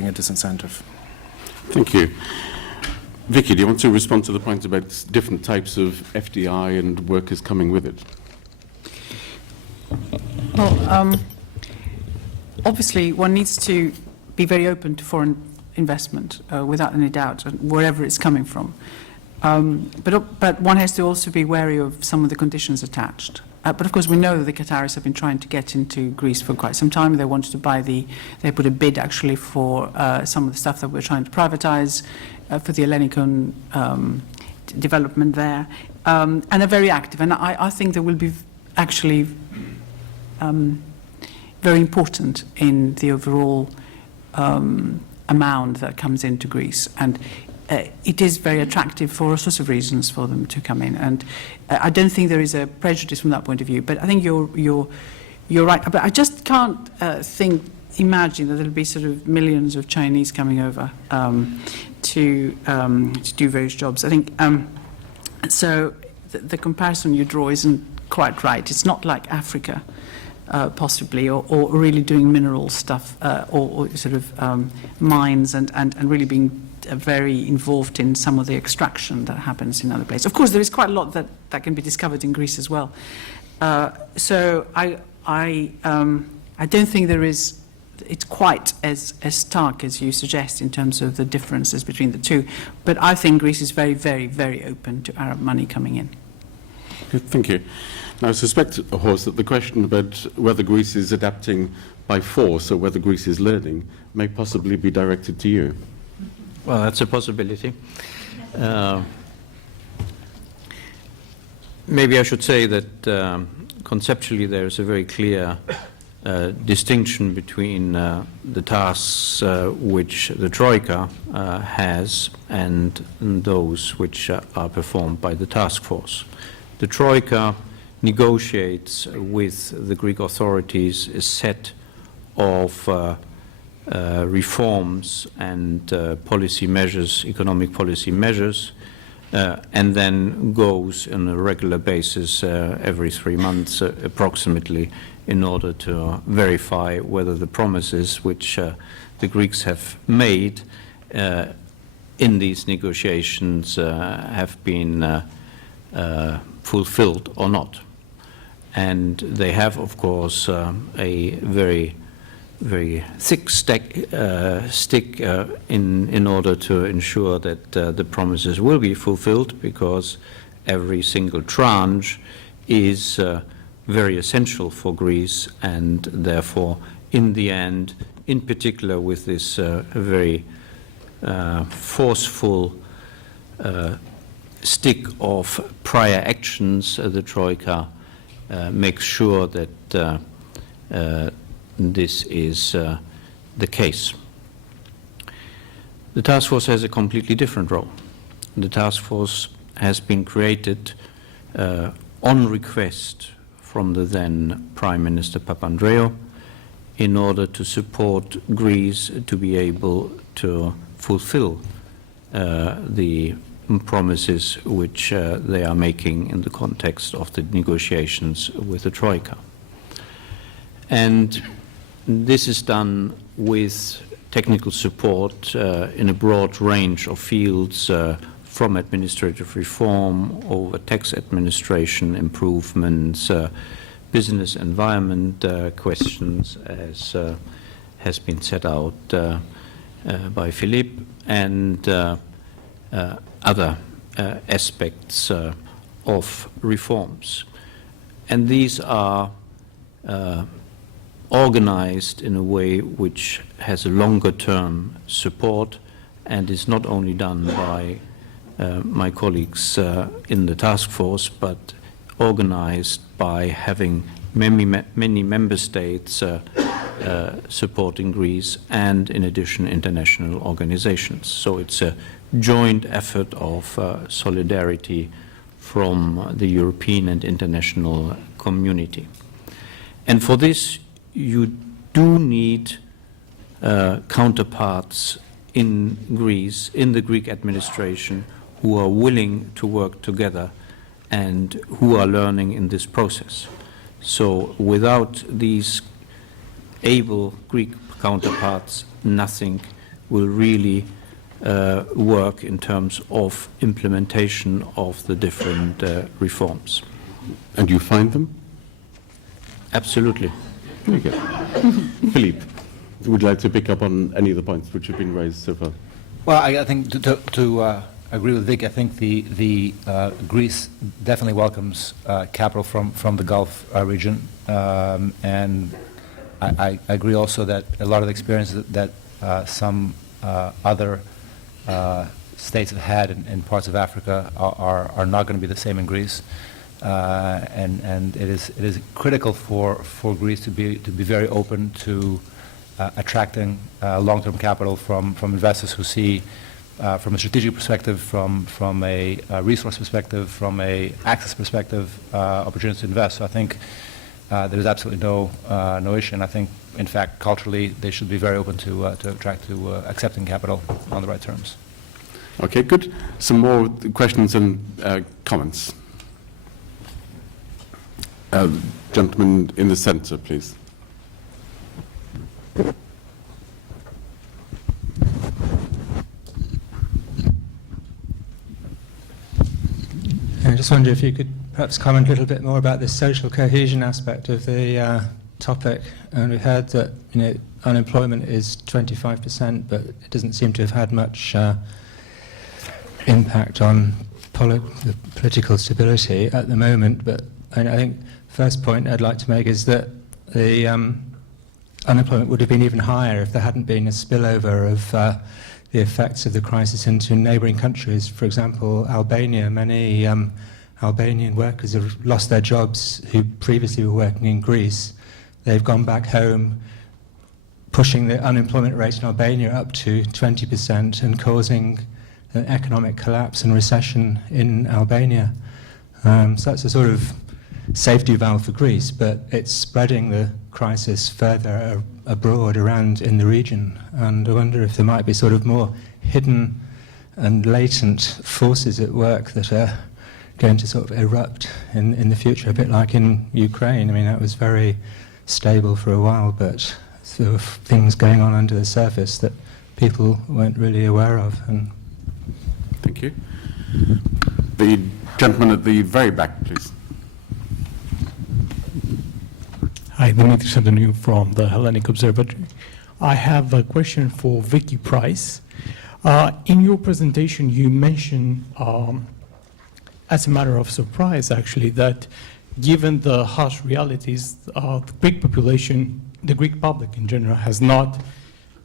a disincentive. Thank you. Vicky, do you want to respond to the point about different types of FDI and workers coming with it? Well, obviously, one needs to be very open to foreign investment, without any doubt, wherever it's coming from. But one has to also be wary of some of the conditions attached. But of course, we know that the Qataris have been trying to get into Greece for quite some time. They wanted to buy they put a bid actually for some of the stuff that we're trying to privatize, for the Hellenicon development there, and are very active. And I think they will be actually very important in the overall amount that comes into Greece. And it is very attractive for all sorts of reasons for them to come in. And I don't think there is a prejudice from that point of view. But I think you're right. But I just can't imagine that there'll be sort of millions of Chinese coming over to do various jobs. I think so. The comparison you draw isn't quite right. It's not like Africa, possibly, or really doing mineral stuff, or sort of mines and really being very involved in some of the extraction that happens in other places. Of course, there is quite a lot that can be discovered in Greece as well. So I don't think it's quite as stark as you suggest in terms of the differences between the two. But I think Greece is very, very, very open to Arab money coming in. Good, thank you. Now, I suspect, Horst, that the question about whether Greece is adapting by force or whether Greece is learning may possibly be directed to you. Well, that's a possibility. Maybe I should say that conceptually there is a very clear distinction between the tasks which the Troika has and those which are performed by the task force. The Troika negotiates with the Greek authorities a set of reforms and policy measures, economic policy measures, and then goes on a regular basis every 3 months approximately in order to verify whether the promises which the Greeks have made in these negotiations have been fulfilled or not. And they have, of course, a very thick stick in order to ensure that the promises will be fulfilled, because every single tranche is very essential for Greece, and therefore, in the end, in particular with this very forceful stick of prior actions, the Troika makes sure that this is the case. The task force has a completely different role. The task force has been created on request from the then Prime Minister Papandreou in order to support Greece to be able to fulfill the promises which they are making in the context of the negotiations with the Troika. And this is done with technical support in a broad range of fields, from administrative reform over tax administration improvements, business environment questions, as has been set out by Philippe, and other aspects of reforms. And these are organized in a way which has a longer-term support and is not only done by my colleagues in the task force, but organized by having many member states supporting Greece, and in addition international organizations. So it's a joint effort of solidarity from the European and international community. And for this you do need counterparts in Greece, in the Greek administration, who are willing to work together and who are learning in this process. So without these able Greek counterparts, nothing will really work in terms of implementation of the different reforms. And you find them? Absolutely. Very good. Philippe, would you like to pick up on any of the points which have been raised so far? Well, I think to agree with Vic, I think the Greece definitely welcomes capital from the Gulf region, and I agree also that a lot of the experiences that some other states have had in parts of Africa are not going to be the same in Greece, and it is critical for Greece to be very open to attracting long-term capital from investors who see, from a strategic perspective, from a resource perspective, from a access perspective, opportunities to invest. So I think there is absolutely no issue, and I think, in fact, culturally, they should be very open to accepting capital on the right terms. Okay, good. Some more questions and comments. Gentleman in the centre, please. I just wonder if you could perhaps comment a little bit more about the social cohesion aspect of the topic. And we heard that unemployment is 25%, but it doesn't seem to have had much impact on the political stability at the moment. But I think first point I'd like to make is that the unemployment would have been even higher if there hadn't been a spillover of the effects of the crisis into neighbouring countries. For example, Albania. Many Albanian workers have lost their jobs who previously were working in Greece. They've gone back home, pushing the unemployment rate in Albania up to 20% and causing an economic collapse and recession in Albania. So that's a sort of safety valve for Greece, but it's spreading the crisis further abroad around in the region. And I wonder if there might be sort of more hidden and latent forces at work that are going to sort of erupt in the future, a bit like in Ukraine. I mean, that was very stable for a while, but there were things going on under the surface that people weren't really aware of. And thank you. The gentleman at the very back, please. Hi, Dimitri Santoniou from the Hellenic Observatory. I have a question for Vicky Price. In your presentation, you mentioned, as a matter of surprise, actually, that given the harsh realities, the Greek population, the Greek public in general, has not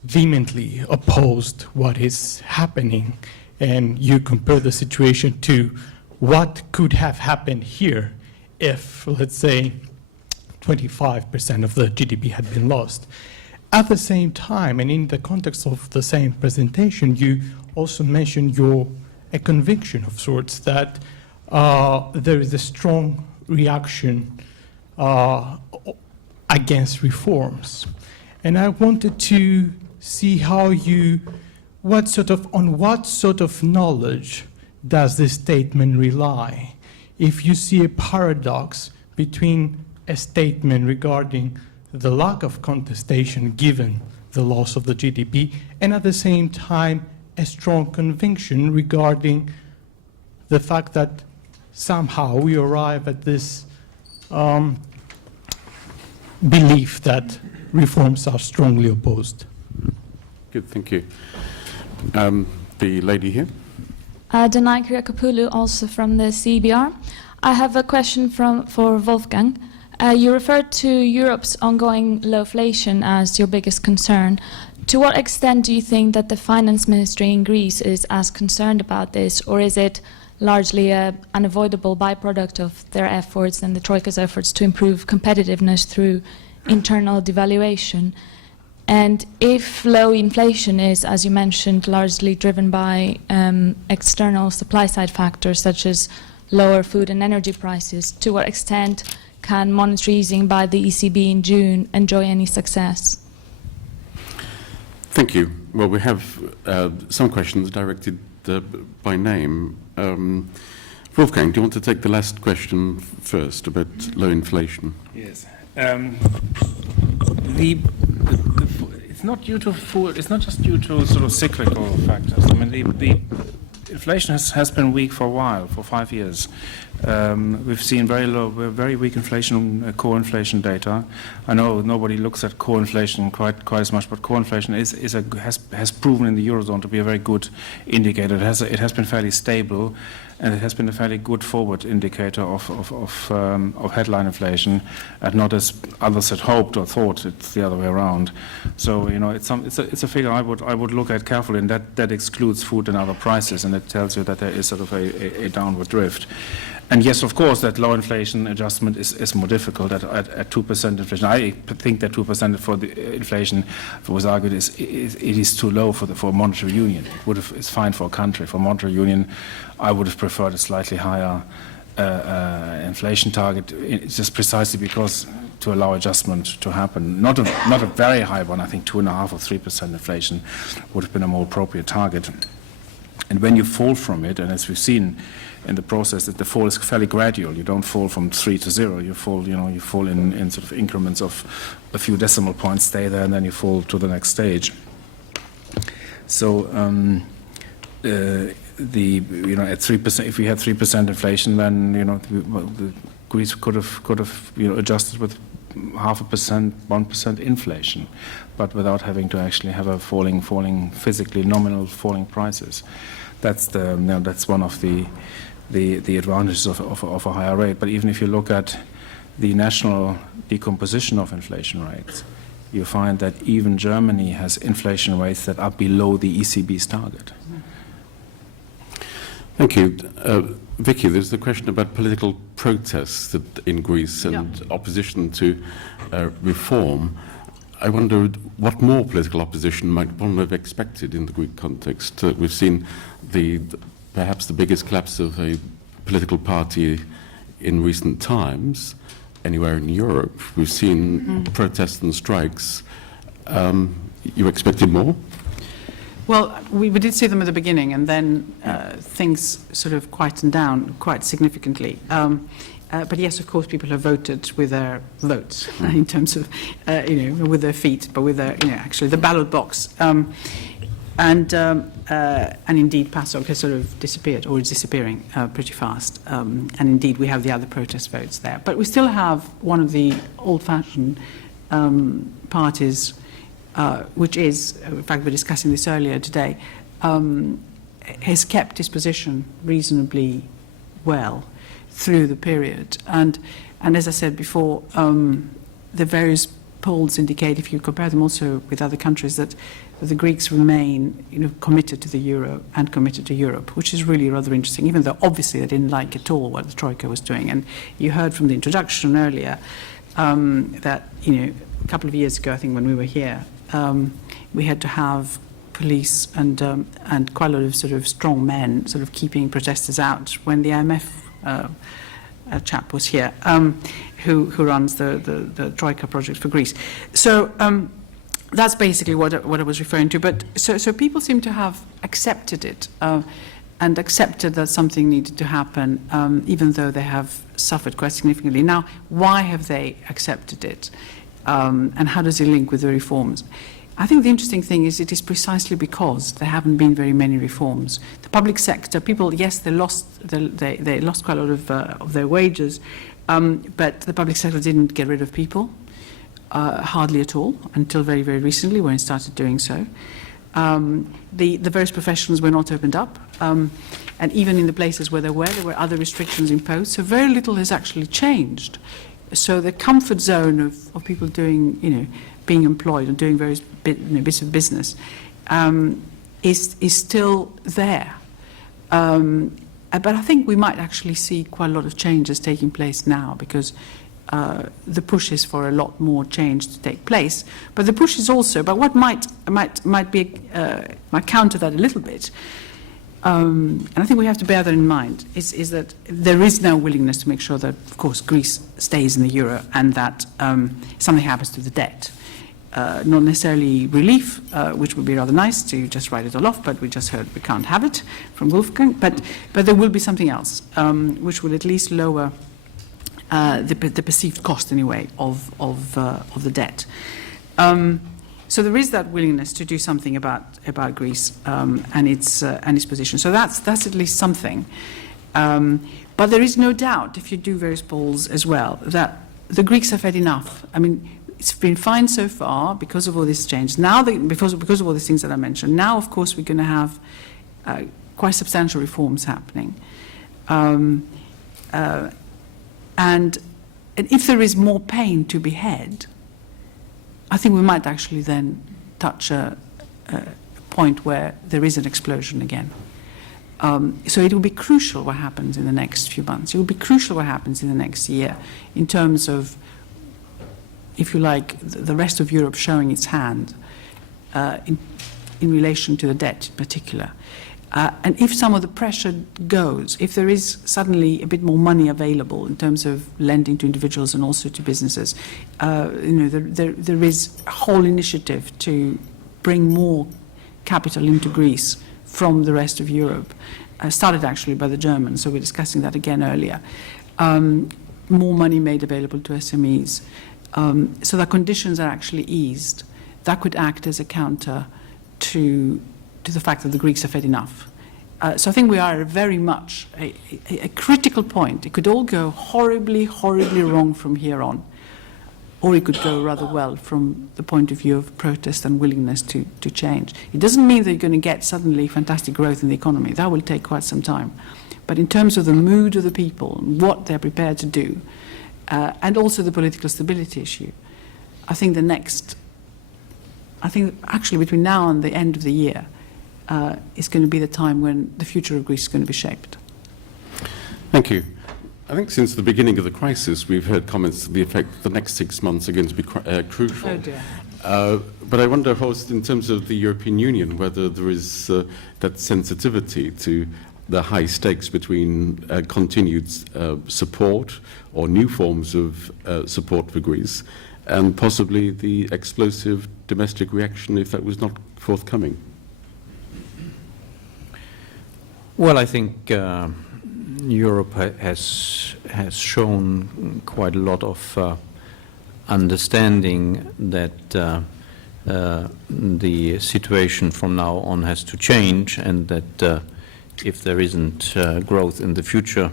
vehemently opposed what is happening, and you compare the situation to what could have happened here if, let's say, 25% of the GDP had been lost. At the same time, and in the context of the same presentation, you also mentioned a conviction of sorts that there is a strong reaction against reforms. And I wanted to see how on what sort of knowledge does this statement rely? If you see a paradox between a statement regarding the lack of contestation given the loss of the GDP, and at the same time a strong conviction regarding the fact that somehow we arrive at this belief that reforms are strongly opposed. Good, thank you. The lady here. Danai Kriakapulu, also from the CBR. I have a question for Wolfgang. You referred to Europe's ongoing lowflation as your biggest concern. To what extent do you think that the finance ministry in Greece is as concerned about this, or is it largely an unavoidable byproduct of their efforts and the Troika's efforts to improve competitiveness through internal devaluation? And if low inflation is, as you mentioned, largely driven by external supply-side factors such as lower food and energy prices, to what extent can monetary easing by the ECB in June enjoy any success? Thank you. Well, we have some questions directed by name. Wolfgang, do you want to take the last question first about low inflation? Yes. It's not due to food. It's not just due to sort of cyclical factors. I mean, the inflation has been weak for a while, for 5 years. We've seen very weak inflation, core inflation data. I know nobody looks at core inflation quite as much, but core inflation has proven in the Eurozone to be a very good indicator. It has been fairly stable, and it has been a fairly good forward indicator of headline inflation, and not as others had hoped or thought. It's the other way around. So it's a figure I would look at carefully, and that excludes food and other prices, and it tells you that there is sort of a downward drift. And yes, of course, that low inflation adjustment is more difficult at 2% inflation. I think that 2% for the inflation, it was argued, it is too low for monetary union. It's fine for a country. For monetary union, I would have preferred a slightly higher inflation target. It's just precisely because to allow adjustment to happen. Not a very high one. I think 2.5% or 3% inflation would have been a more appropriate target. And when you fall from it, and as we've seen in the process, that the fall is fairly gradual. You don't fall from 3 to 0. You fall in sort of increments of a few decimal points, stay there, and then you fall to the next stage. So at 3%, if we had 3% inflation, then the Greece could have adjusted with 0.5%, 1% inflation, but without having to actually have a falling physically nominal falling prices. That's one of the advantages of a higher rate. But even if you look at the national decomposition of inflation rates, you find that even Germany has inflation rates that are below the ECB's target. Thank you. Vicky, there's the question about political protests in Greece and opposition to reform. I wondered what more political opposition might one have expected in the Greek context. We've seen perhaps the biggest collapse of a political party in recent times anywhere in Europe. We've seen protests and strikes. You expected more? Well, we did see them at the beginning, and then things sort of quietened down quite significantly. But yes, of course, people have voted with their votes in terms of, with their feet, but with their, actually the ballot box. And indeed, PASOK has sort of disappeared, or is disappearing pretty fast. And indeed, we have the other protest votes there. But we still have one of the old-fashioned parties, which is, in fact, we were discussing this earlier today, has kept his position reasonably well through the period. And as I said before, the various polls indicate, if you compare them also with other countries, that the Greeks remain committed to the euro and committed to Europe, which is really rather interesting, even though obviously they didn't like at all what the Troika was doing. And you heard from the introduction earlier that a couple of years ago, I think when we were here, we had to have police and quite a lot of sort of strong men sort of keeping protesters out when the IMF chap was here, who runs the Troika project for Greece. So that's basically what I was referring to. But so people seem to have accepted it and accepted that something needed to happen, even though they have suffered quite significantly. Now, why have they accepted it? And how does it link with the reforms? I think the interesting thing is it is precisely because there haven't been very many reforms. The public sector, people, yes, they lost quite a lot of their wages, but the public sector didn't get rid of people, hardly at all, until very, very recently when it started doing so. The various professions were not opened up, and even in the places where there were other restrictions imposed, so very little has actually changed. So the comfort zone of people doing, being employed and doing various bits of business is still there. But I think we might actually see quite a lot of changes taking place now because the push is for a lot more change to take place. But the push is also, but what might counter that a little bit, and I think we have to bear that in mind, is that there is now willingness to make sure that, of course, Greece stays in the euro and that something happens to the debt. Not necessarily relief, which would be rather nice to just write it all off, but we just heard we can't have it from Wolfgang. But there will be something else, which will at least lower the perceived cost, anyway, of the debt. So there is that willingness to do something about Greece and its position. So that's at least something. But there is no doubt, if you do various polls as well, that the Greeks have had enough. I mean, it's been fine so far because of all this change. Now, because of all these things that I mentioned, now, of course, we're going to have quite substantial reforms happening. And if there is more pain to be had, I think we might actually then touch a point where there is an explosion again. So it will be crucial what happens in the next few months. It will be crucial what happens in the next year in terms of, if you like, the rest of Europe showing its hand in relation to the debt in particular. And if some of the pressure goes, if there is suddenly a bit more money available in terms of lending to individuals and also to businesses, there is a whole initiative to bring more capital into Greece from the rest of Europe, started actually by the Germans, so we're discussing that again earlier. More money made available to SMEs, so that conditions are actually eased. That could act as a counter to the fact that the Greeks have had enough. So I think we are very much a critical point. It could all go horribly, horribly wrong from here on, or it could go rather well from the point of view of protest and willingness to change. It doesn't mean that you're going to get suddenly fantastic growth in the economy. That will take quite some time. But in terms of the mood of the people, what they're prepared to do, and also the political stability issue, I think actually between now and the end of the year, is going to be the time when the future of Greece is going to be shaped. Thank you. I think since the beginning of the crisis, we've heard comments to the effect the next 6 months are going to be crucial. Oh dear. But I wonder, Horst, in terms of the European Union, whether there is that sensitivity to the high stakes between continued support or new forms of support for Greece and possibly the explosive domestic reaction if that was not forthcoming. Well, I think Europe has shown quite a lot of understanding that the situation from now on has to change, and that if there isn't growth in the future,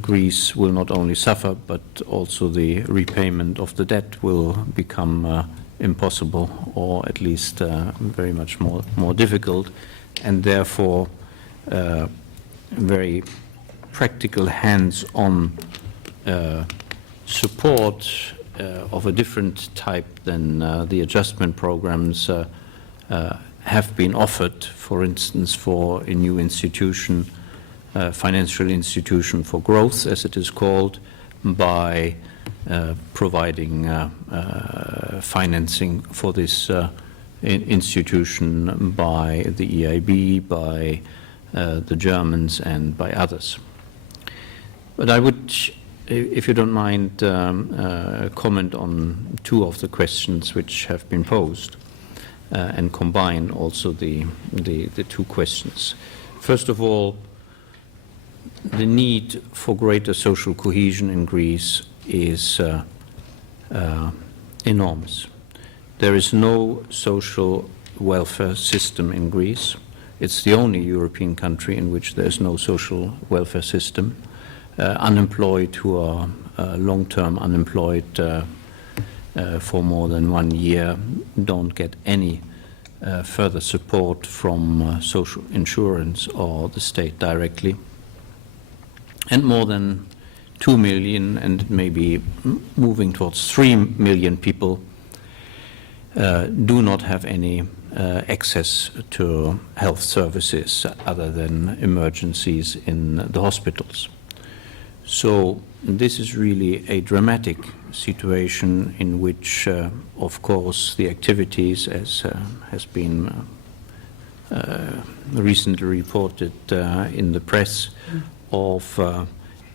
Greece will not only suffer, but also the repayment of the debt will become impossible, or at least very much more difficult. And therefore, very practical hands-on support of a different type than the adjustment programs have been offered, for instance, for a new institution, financial institution for growth, as it is called, by providing financing for this institution by the EIB, by the Germans, and by others. But I would, if you don't mind, comment on two of the questions which have been posed and combine also the two questions. First of all, the need for greater social cohesion in Greece is enormous. There is no social welfare system in Greece. It's the only European country in which there's no social welfare system. Unemployed who are long-term unemployed for more than 1 year don't get any further support from social insurance or the state directly. And more than 2 million, and maybe moving towards 3 million people, do not have any access to health services other than emergencies in the hospitals. So this is really a dramatic situation in which, of course, the activities, as has been recently reported in the press, of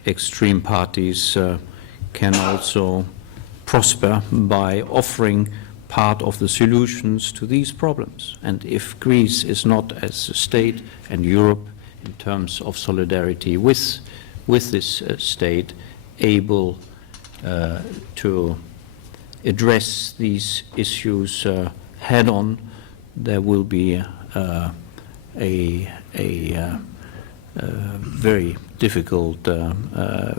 extreme parties can also prosper by offering part of the solutions to these problems. And if Greece is not, as a state, and Europe in terms of solidarity with this state, able to address these issues head-on, there will be a very difficult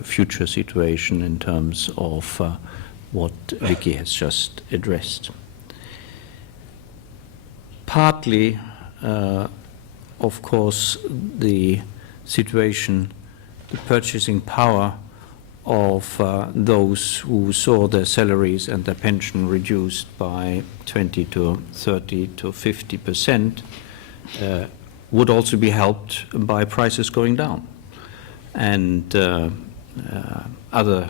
future situation in terms of what Vicky has just addressed. Partly, of course, the situation, the purchasing power of those who saw their salaries and their pension reduced by 20 to 30 to 50% would also be helped by prices going down. And other,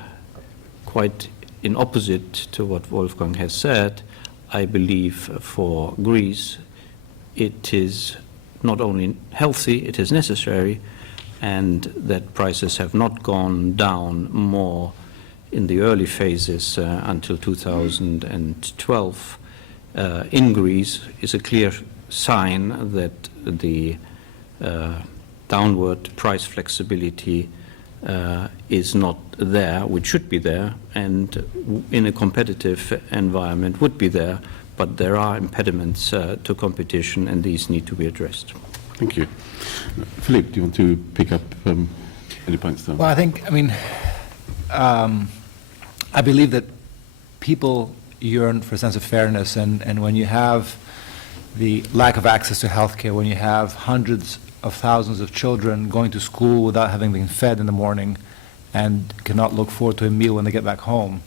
quite in opposite to what Wolfgang has said, I believe for Greece it is not only healthy, it is necessary, and that prices have not gone down more in the early phases until 2012 in Greece is a clear sign that the downward price flexibility is not there, which should be there, and in a competitive environment would be there, but there are impediments to competition, and these need to be addressed. Thank you. Philippe, do you want to pick up any points there? Well, I believe that people yearn for a sense of fairness, and when you have the lack of access to healthcare, when you have hundreds of thousands of children going to school without having been fed in the morning and cannot look forward to a meal when they get back home,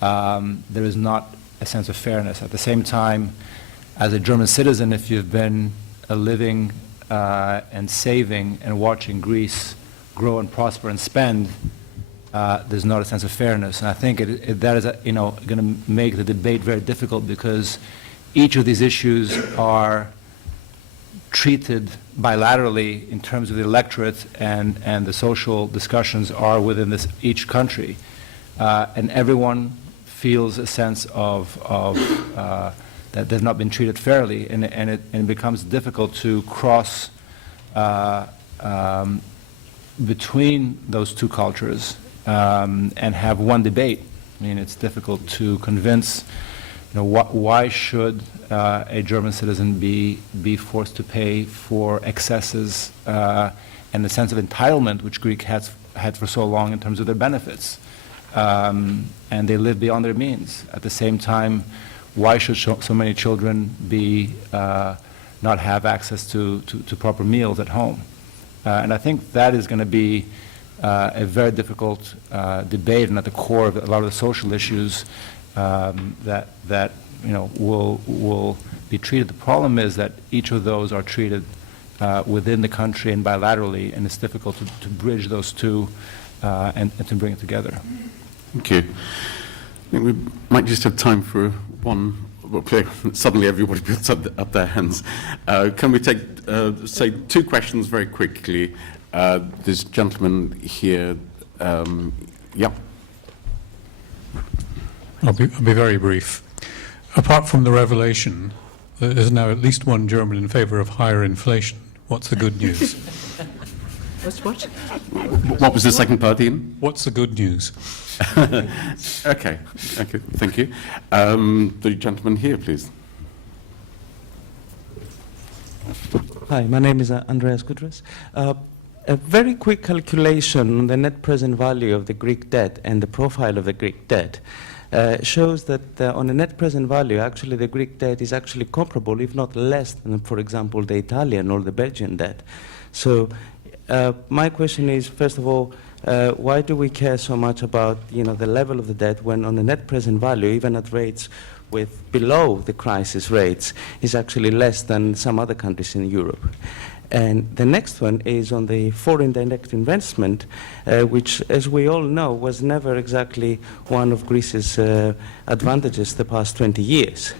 there is not a sense of fairness. At the same time, as a German citizen, if you've been living and saving and watching Greece grow and prosper and spend, there's not a sense of fairness. And I think that is going to make the debate very difficult, because each of these issues are treated bilaterally in terms of the electorate, and the social discussions are within each country. And everyone feels a sense of that they've not been treated fairly, and it becomes difficult to cross between those two cultures and have one debate. I mean, it's difficult to convince, why should a German citizen be forced to pay for excesses and the sense of entitlement which Greek has had for so long in terms of their benefits, and they live beyond their means. At the same time, why should so many children not have access to proper meals at home? And I think that is going to be a very difficult debate, and at the core of a lot of the social issues that will be treated. The problem is that each of those are treated within the country and bilaterally, and it's difficult to bridge those two and to bring it together. Thank you. I think we might just have time for one. Okay, suddenly everybody puts up their hands. Can we take, say, two questions very quickly? This gentleman here, yeah. I'll be very brief. Apart from the revelation, there is now at least one German in favor of higher inflation. What's the good news? What? What was the second part, Ian? What's the good news? Okay, thank you. The gentleman here, please. Hi, my name is Andreas Gudras. A very quick calculation on the net present value of the Greek debt and the profile of the Greek debt shows that on a net present value, actually the Greek debt is actually comparable, if not less than, for example, the Italian or the Belgian debt. So my question is, first of all, why do we care so much about the level of the debt when on a net present value, even at rates with below the crisis rates, is actually less than some other countries in Europe? And the next one is on the foreign direct investment, which, as we all know, was never exactly one of Greece's advantages the past 20 years.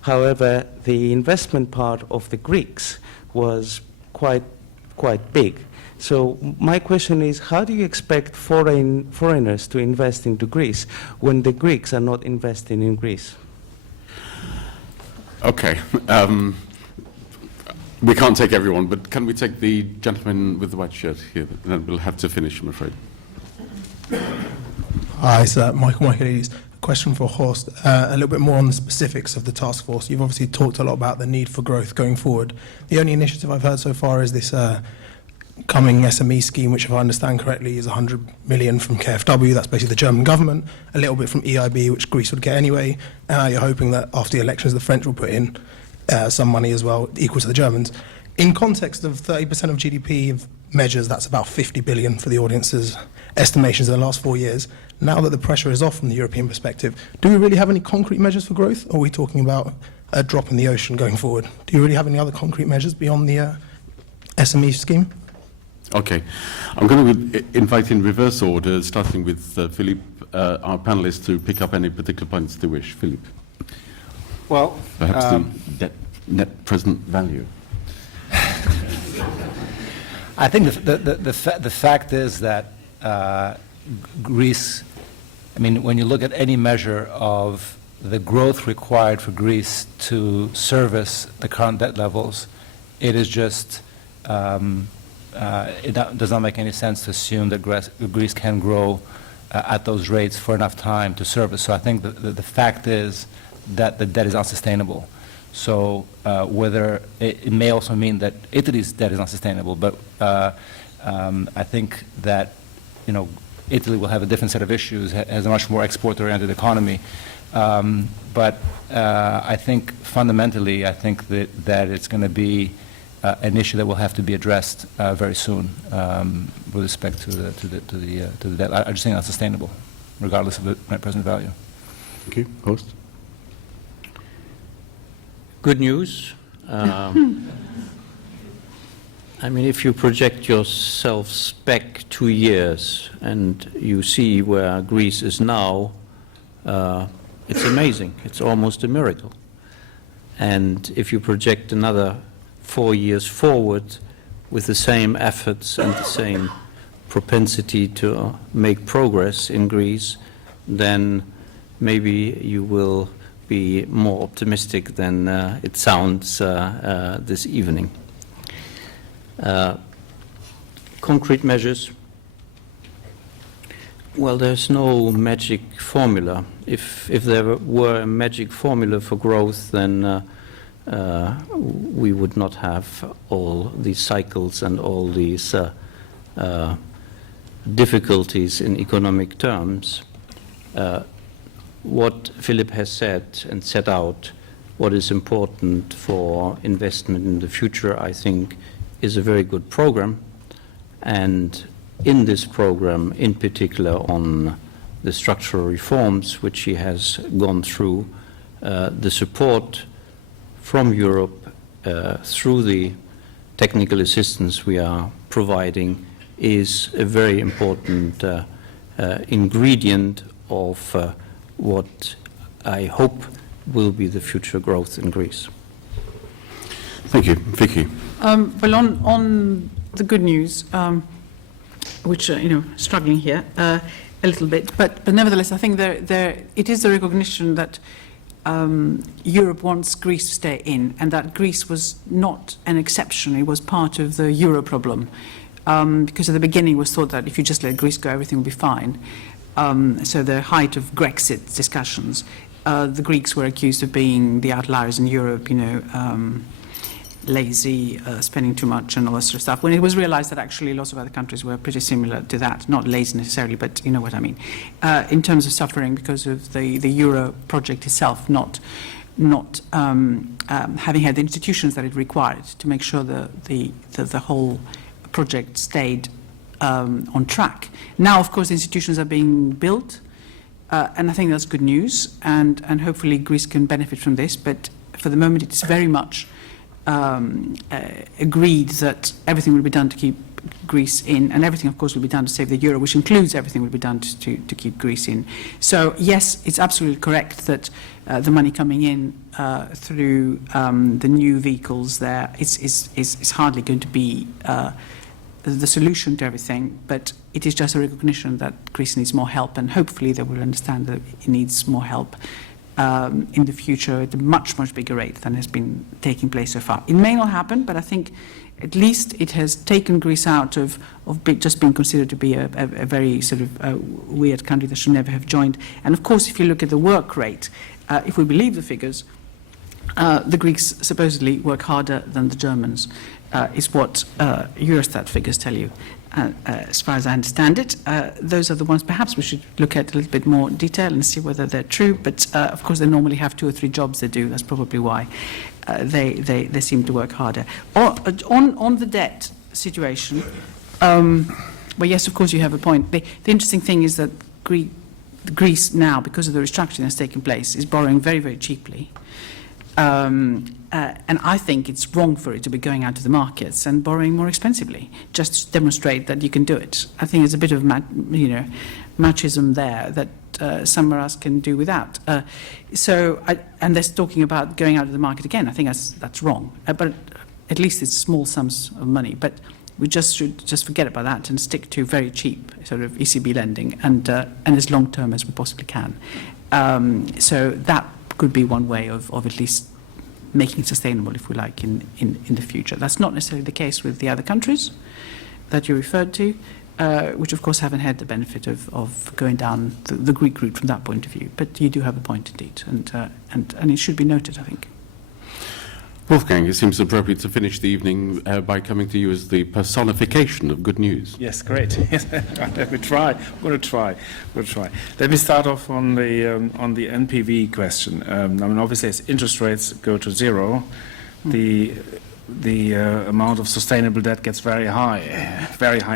However, the investment part of the Greeks was quite big. So my question is, how do you expect foreigners to invest into Greece when the Greeks are not investing in Greece? Okay. We can't take everyone, but can we take the gentleman with the white shirt here? And then we'll have to finish, I'm afraid. Hi, sir. Michael Michaelides. Question for Horst. A little bit more on the specifics of the task force. You've obviously talked a lot about the need for growth going forward. The only initiative I've heard so far is this coming SME scheme, which, if I understand correctly, is 100 million from KfW. That's basically the German government. A little bit from EIB, which Greece would get anyway. And now you're hoping that after the elections, the French will put in some money as well, equal to the Germans. In context of 30% of GDP of measures, that's about 50 billion for the audience's estimations in the last 4 years. Now that the pressure is off from the European perspective, do we really have any concrete measures for growth, or are we talking about a drop in the ocean going forward? Do you really have any other concrete measures beyond the SME scheme? Okay. I'm going to invite in reverse order, starting with Philippe, our panelist, to pick up any particular points they wish. Philippe. Well, perhaps the net present value. I think the fact is that Greece, I mean, when you look at any measure of the growth required for Greece to service the current debt levels, it is just, it does not make any sense to assume that Greece can grow at those rates for enough time to service. So I think the fact is that the debt is unsustainable. So whether it may also mean that Italy's debt is unsustainable, but I think that Italy will have a different set of issues, has a much more export-oriented economy. But I think fundamentally, I think that it's going to be an issue that will have to be addressed very soon with respect to the debt. I just think that's sustainable, regardless of the net present value. Thank you. Horst? Good news. I mean, if you project yourselves back 2 years and you see where Greece is now, it's amazing. It's almost a miracle. And if you project another 4 years forward with the same efforts and the same propensity to make progress in Greece, then maybe you will be more optimistic than it sounds this evening. Concrete measures. Well, there's no magic formula. If there were a magic formula for growth, then we would not have all these cycles and all these difficulties in economic terms. What Philippe has said and set out, what is important for investment in the future, I think, is a very good program. And in this program, in particular on the structural reforms which he has gone through, the support from Europe through the technical assistance we are providing is a very important ingredient of what I hope will be the future growth in Greece. Thank you. Vicky. Well, on the good news, which struggling here a little bit, but nevertheless, I think it is a recognition that Europe wants Greece to stay in, and that Greece was not an exception; it was part of the euro problem. because at the beginning it was thought that if you just let Greece go, everything will be fine. So the height of Brexit discussions, the Greeks were accused of being the outliers in Europe, lazy, spending too much and all that sort of stuff, when it was realized that actually lots of other countries were pretty similar to that, not lazy necessarily, but you know what I mean, in terms of suffering because of the Euro project itself not having had the institutions that it required to make sure the whole project stayed on track. Now, of course, the institutions are being built, and I think that's good news, and hopefully Greece can benefit from this, but for the moment it's very much agreed that everything will be done to keep Greece in, and everything, of course, will be done to save the euro, which includes everything will be done to keep Greece in. So, yes, it's absolutely correct that the money coming in through the new vehicles there is hardly going to be the solution to everything, but it is just a recognition that Greece needs more help, and hopefully they will understand that it needs more help in the future at a much, much bigger rate than has been taking place so far. It may not happen, but I think at least it has taken Greece out of just being considered to be a very sort of weird country that should never have joined. And of course, if you look at the work rate, if we believe the figures, the Greeks supposedly work harder than the Germans, is what Eurostat figures tell you. As far as I understand it, those are the ones perhaps we should look at a little bit more detail and see whether they're true. But of course, they normally have 2 or 3 jobs they do. That's probably why they seem to work harder. On the debt situation, well, yes, of course, you have a point. The interesting thing is that Greece now, because of the restructuring that's taken place, is borrowing very, very cheaply. And I think it's wrong for it to be going out to the markets and borrowing more expensively, just to demonstrate that you can do it. I think there's a bit of machism there that somewhere else can do without. And they're talking about going out to the market again. I think that's wrong. But at least it's small sums of money. But we should just forget about that and stick to very cheap sort of ECB lending and as long term as we possibly can. So that could be one way of at least making it sustainable, if we like, in the future. That's not necessarily the case with the other countries that you referred to, which of course haven't had the benefit of going down the Greek route from that point of view. But you do have a point indeed, and it should be noted, I think. Wolfgang, it seems appropriate to finish the evening by coming to you as the personification of good news. Yes, great. Let me try. I'm going to try. Let me start off on the NPV question. I mean, obviously, as interest rates go to zero, the amount of sustainable debt gets very high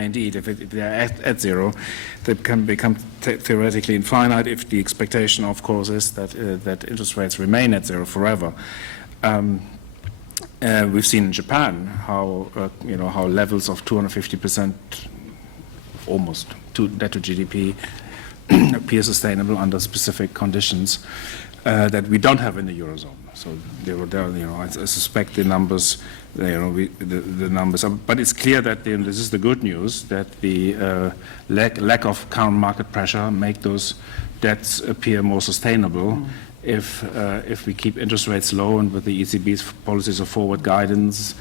indeed. If they are at zero, they can become theoretically infinite. If the expectation, of course, is that interest rates remain at zero forever. We've seen in Japan how levels of 250% almost debt to GDP appear sustainable under specific conditions that we don't have in the eurozone. So I suspect the numbers, the numbers are, but it's clear that this is the good news, that the lack of current market pressure make those debts appear more sustainable. If we keep interest rates low and with the ECB's policies of forward guidance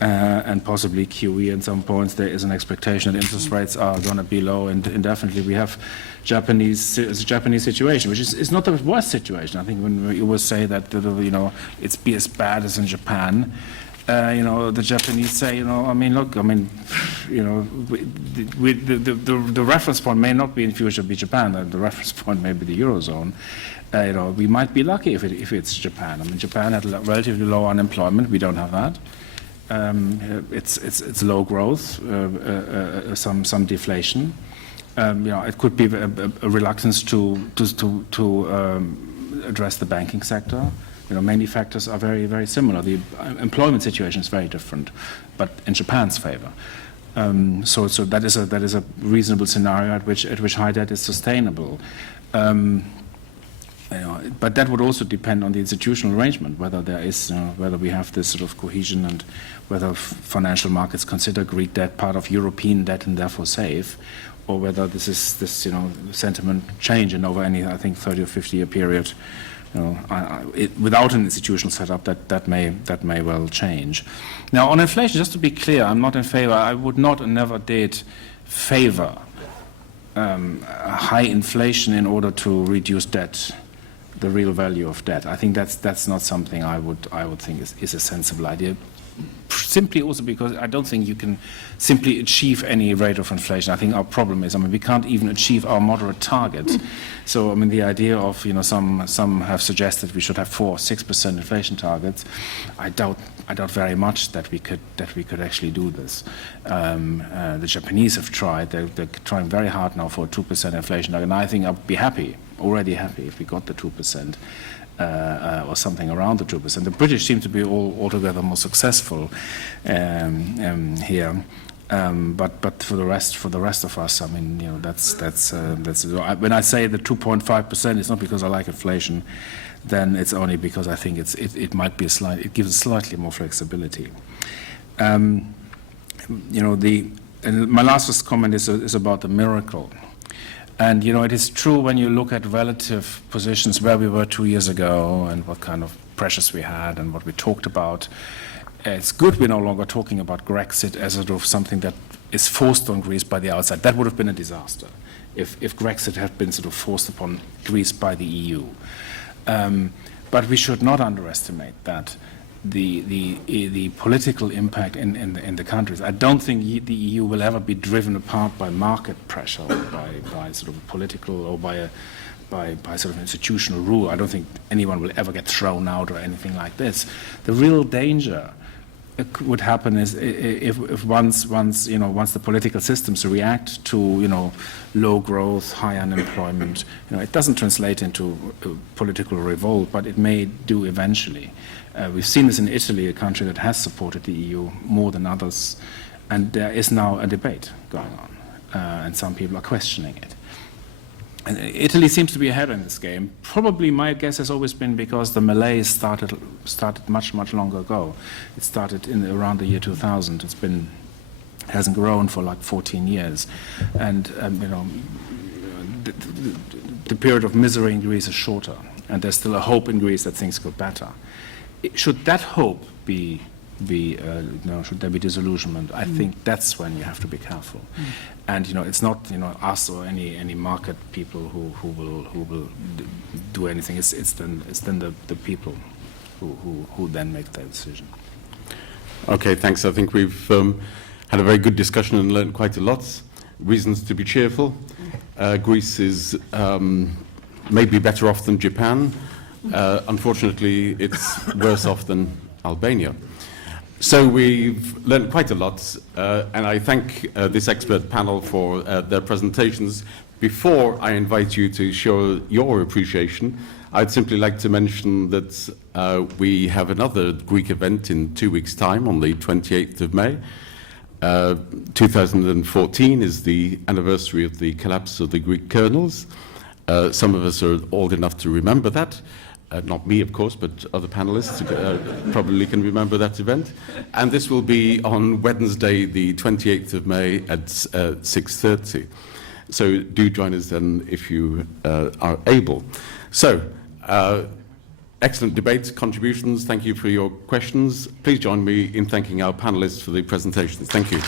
and possibly QE at some points, there is an expectation that interest rates are going to be low and indefinitely. We have Japanese situation, which is not the worst situation. I think when you always say that it's be as bad as in Japan, the Japanese say, the reference point may not be in future be Japan. The reference point may be the eurozone. We might be lucky if it's Japan. I mean, Japan had relatively low unemployment. We don't have that. It's low growth, some deflation. It could be a reluctance to address the banking sector. Many factors are very, very similar. The employment situation is very different, but in Japan's favor. So that is a reasonable scenario at which high debt is sustainable. But that would also depend on the institutional arrangement, whether whether we have this sort of cohesion and whether financial markets consider Greek debt part of European debt and therefore safe, or whether this sentiment change and over any, I think, 30 or 50 year period without an institutional setup, that may well change. Now, on inflation, just to be clear, I'm not in favor. I would not and never did favor high inflation in order to reduce debt, the real value of debt. I think that's not something I would think is a sensible idea. Simply also because I don't think you can simply achieve any rate of inflation. I think our problem is, we can't even achieve our moderate target. So, the idea of, some have suggested we should have 4-6% inflation targets. I doubt very much that we could actually do this. The Japanese have tried. They're trying very hard now for a 2% inflation target, and I think I'd be already happy if we got the 2%. Or something around the 2%. The British seem to be altogether more successful here, but for the rest of us, that's when I say the 2.5%, it's not because I like inflation. Then it's only because I think it might be it gives slightly more flexibility. And my last comment is about the miracle. And, it is true when you look at relative positions where we were 2 years ago and what kind of pressures we had and what we talked about. It's good we're no longer talking about Brexit as sort of something that is forced on Greece by the outside. That would have been a disaster if Brexit had been sort of forced upon Greece by the EU. But we should not underestimate that. The political impact in the countries. I don't think the EU will ever be driven apart by market pressure, or by sort of political, or by sort of institutional rule. I don't think anyone will ever get thrown out or anything like this. The real danger would happen is if once the political systems react to low growth, high unemployment, it doesn't translate into political revolt, but it may do eventually. We've seen this in Italy, a country that has supported the EU more than others, and there is now a debate going on, and some people are questioning it. And Italy seems to be ahead in this game. Probably my guess has always been because the malaise started much longer ago. It started around the year 2000. Hasn't grown for like 14 years, and the period of misery in Greece is shorter, and there's still a hope in Greece that things go better. Should that hope should there be disillusionment? I think that's when you have to be careful. And it's not us or any market people who will do anything. It's then the people who then make their decision. Okay, thanks. I think we've had a very good discussion and learned quite a lot. Reasons to be cheerful. Greece is maybe better off than Japan. Unfortunately, it's worse off than Albania. So we've learned quite a lot, and I thank this expert panel for their presentations. Before I invite you to show your appreciation, I'd simply like to mention that we have another Greek event in 2 weeks' time on the 28th of May. 2014 is the anniversary of the collapse of the Greek colonels. Some of us are old enough to remember that. Not me, of course, but other panelists probably can remember that event. And this will be on Wednesday, the 28th of May at 6:30. So do join us then if you are able. So, excellent debate, contributions. Thank you for your questions. Please join me in thanking our panelists for the presentations. Thank you.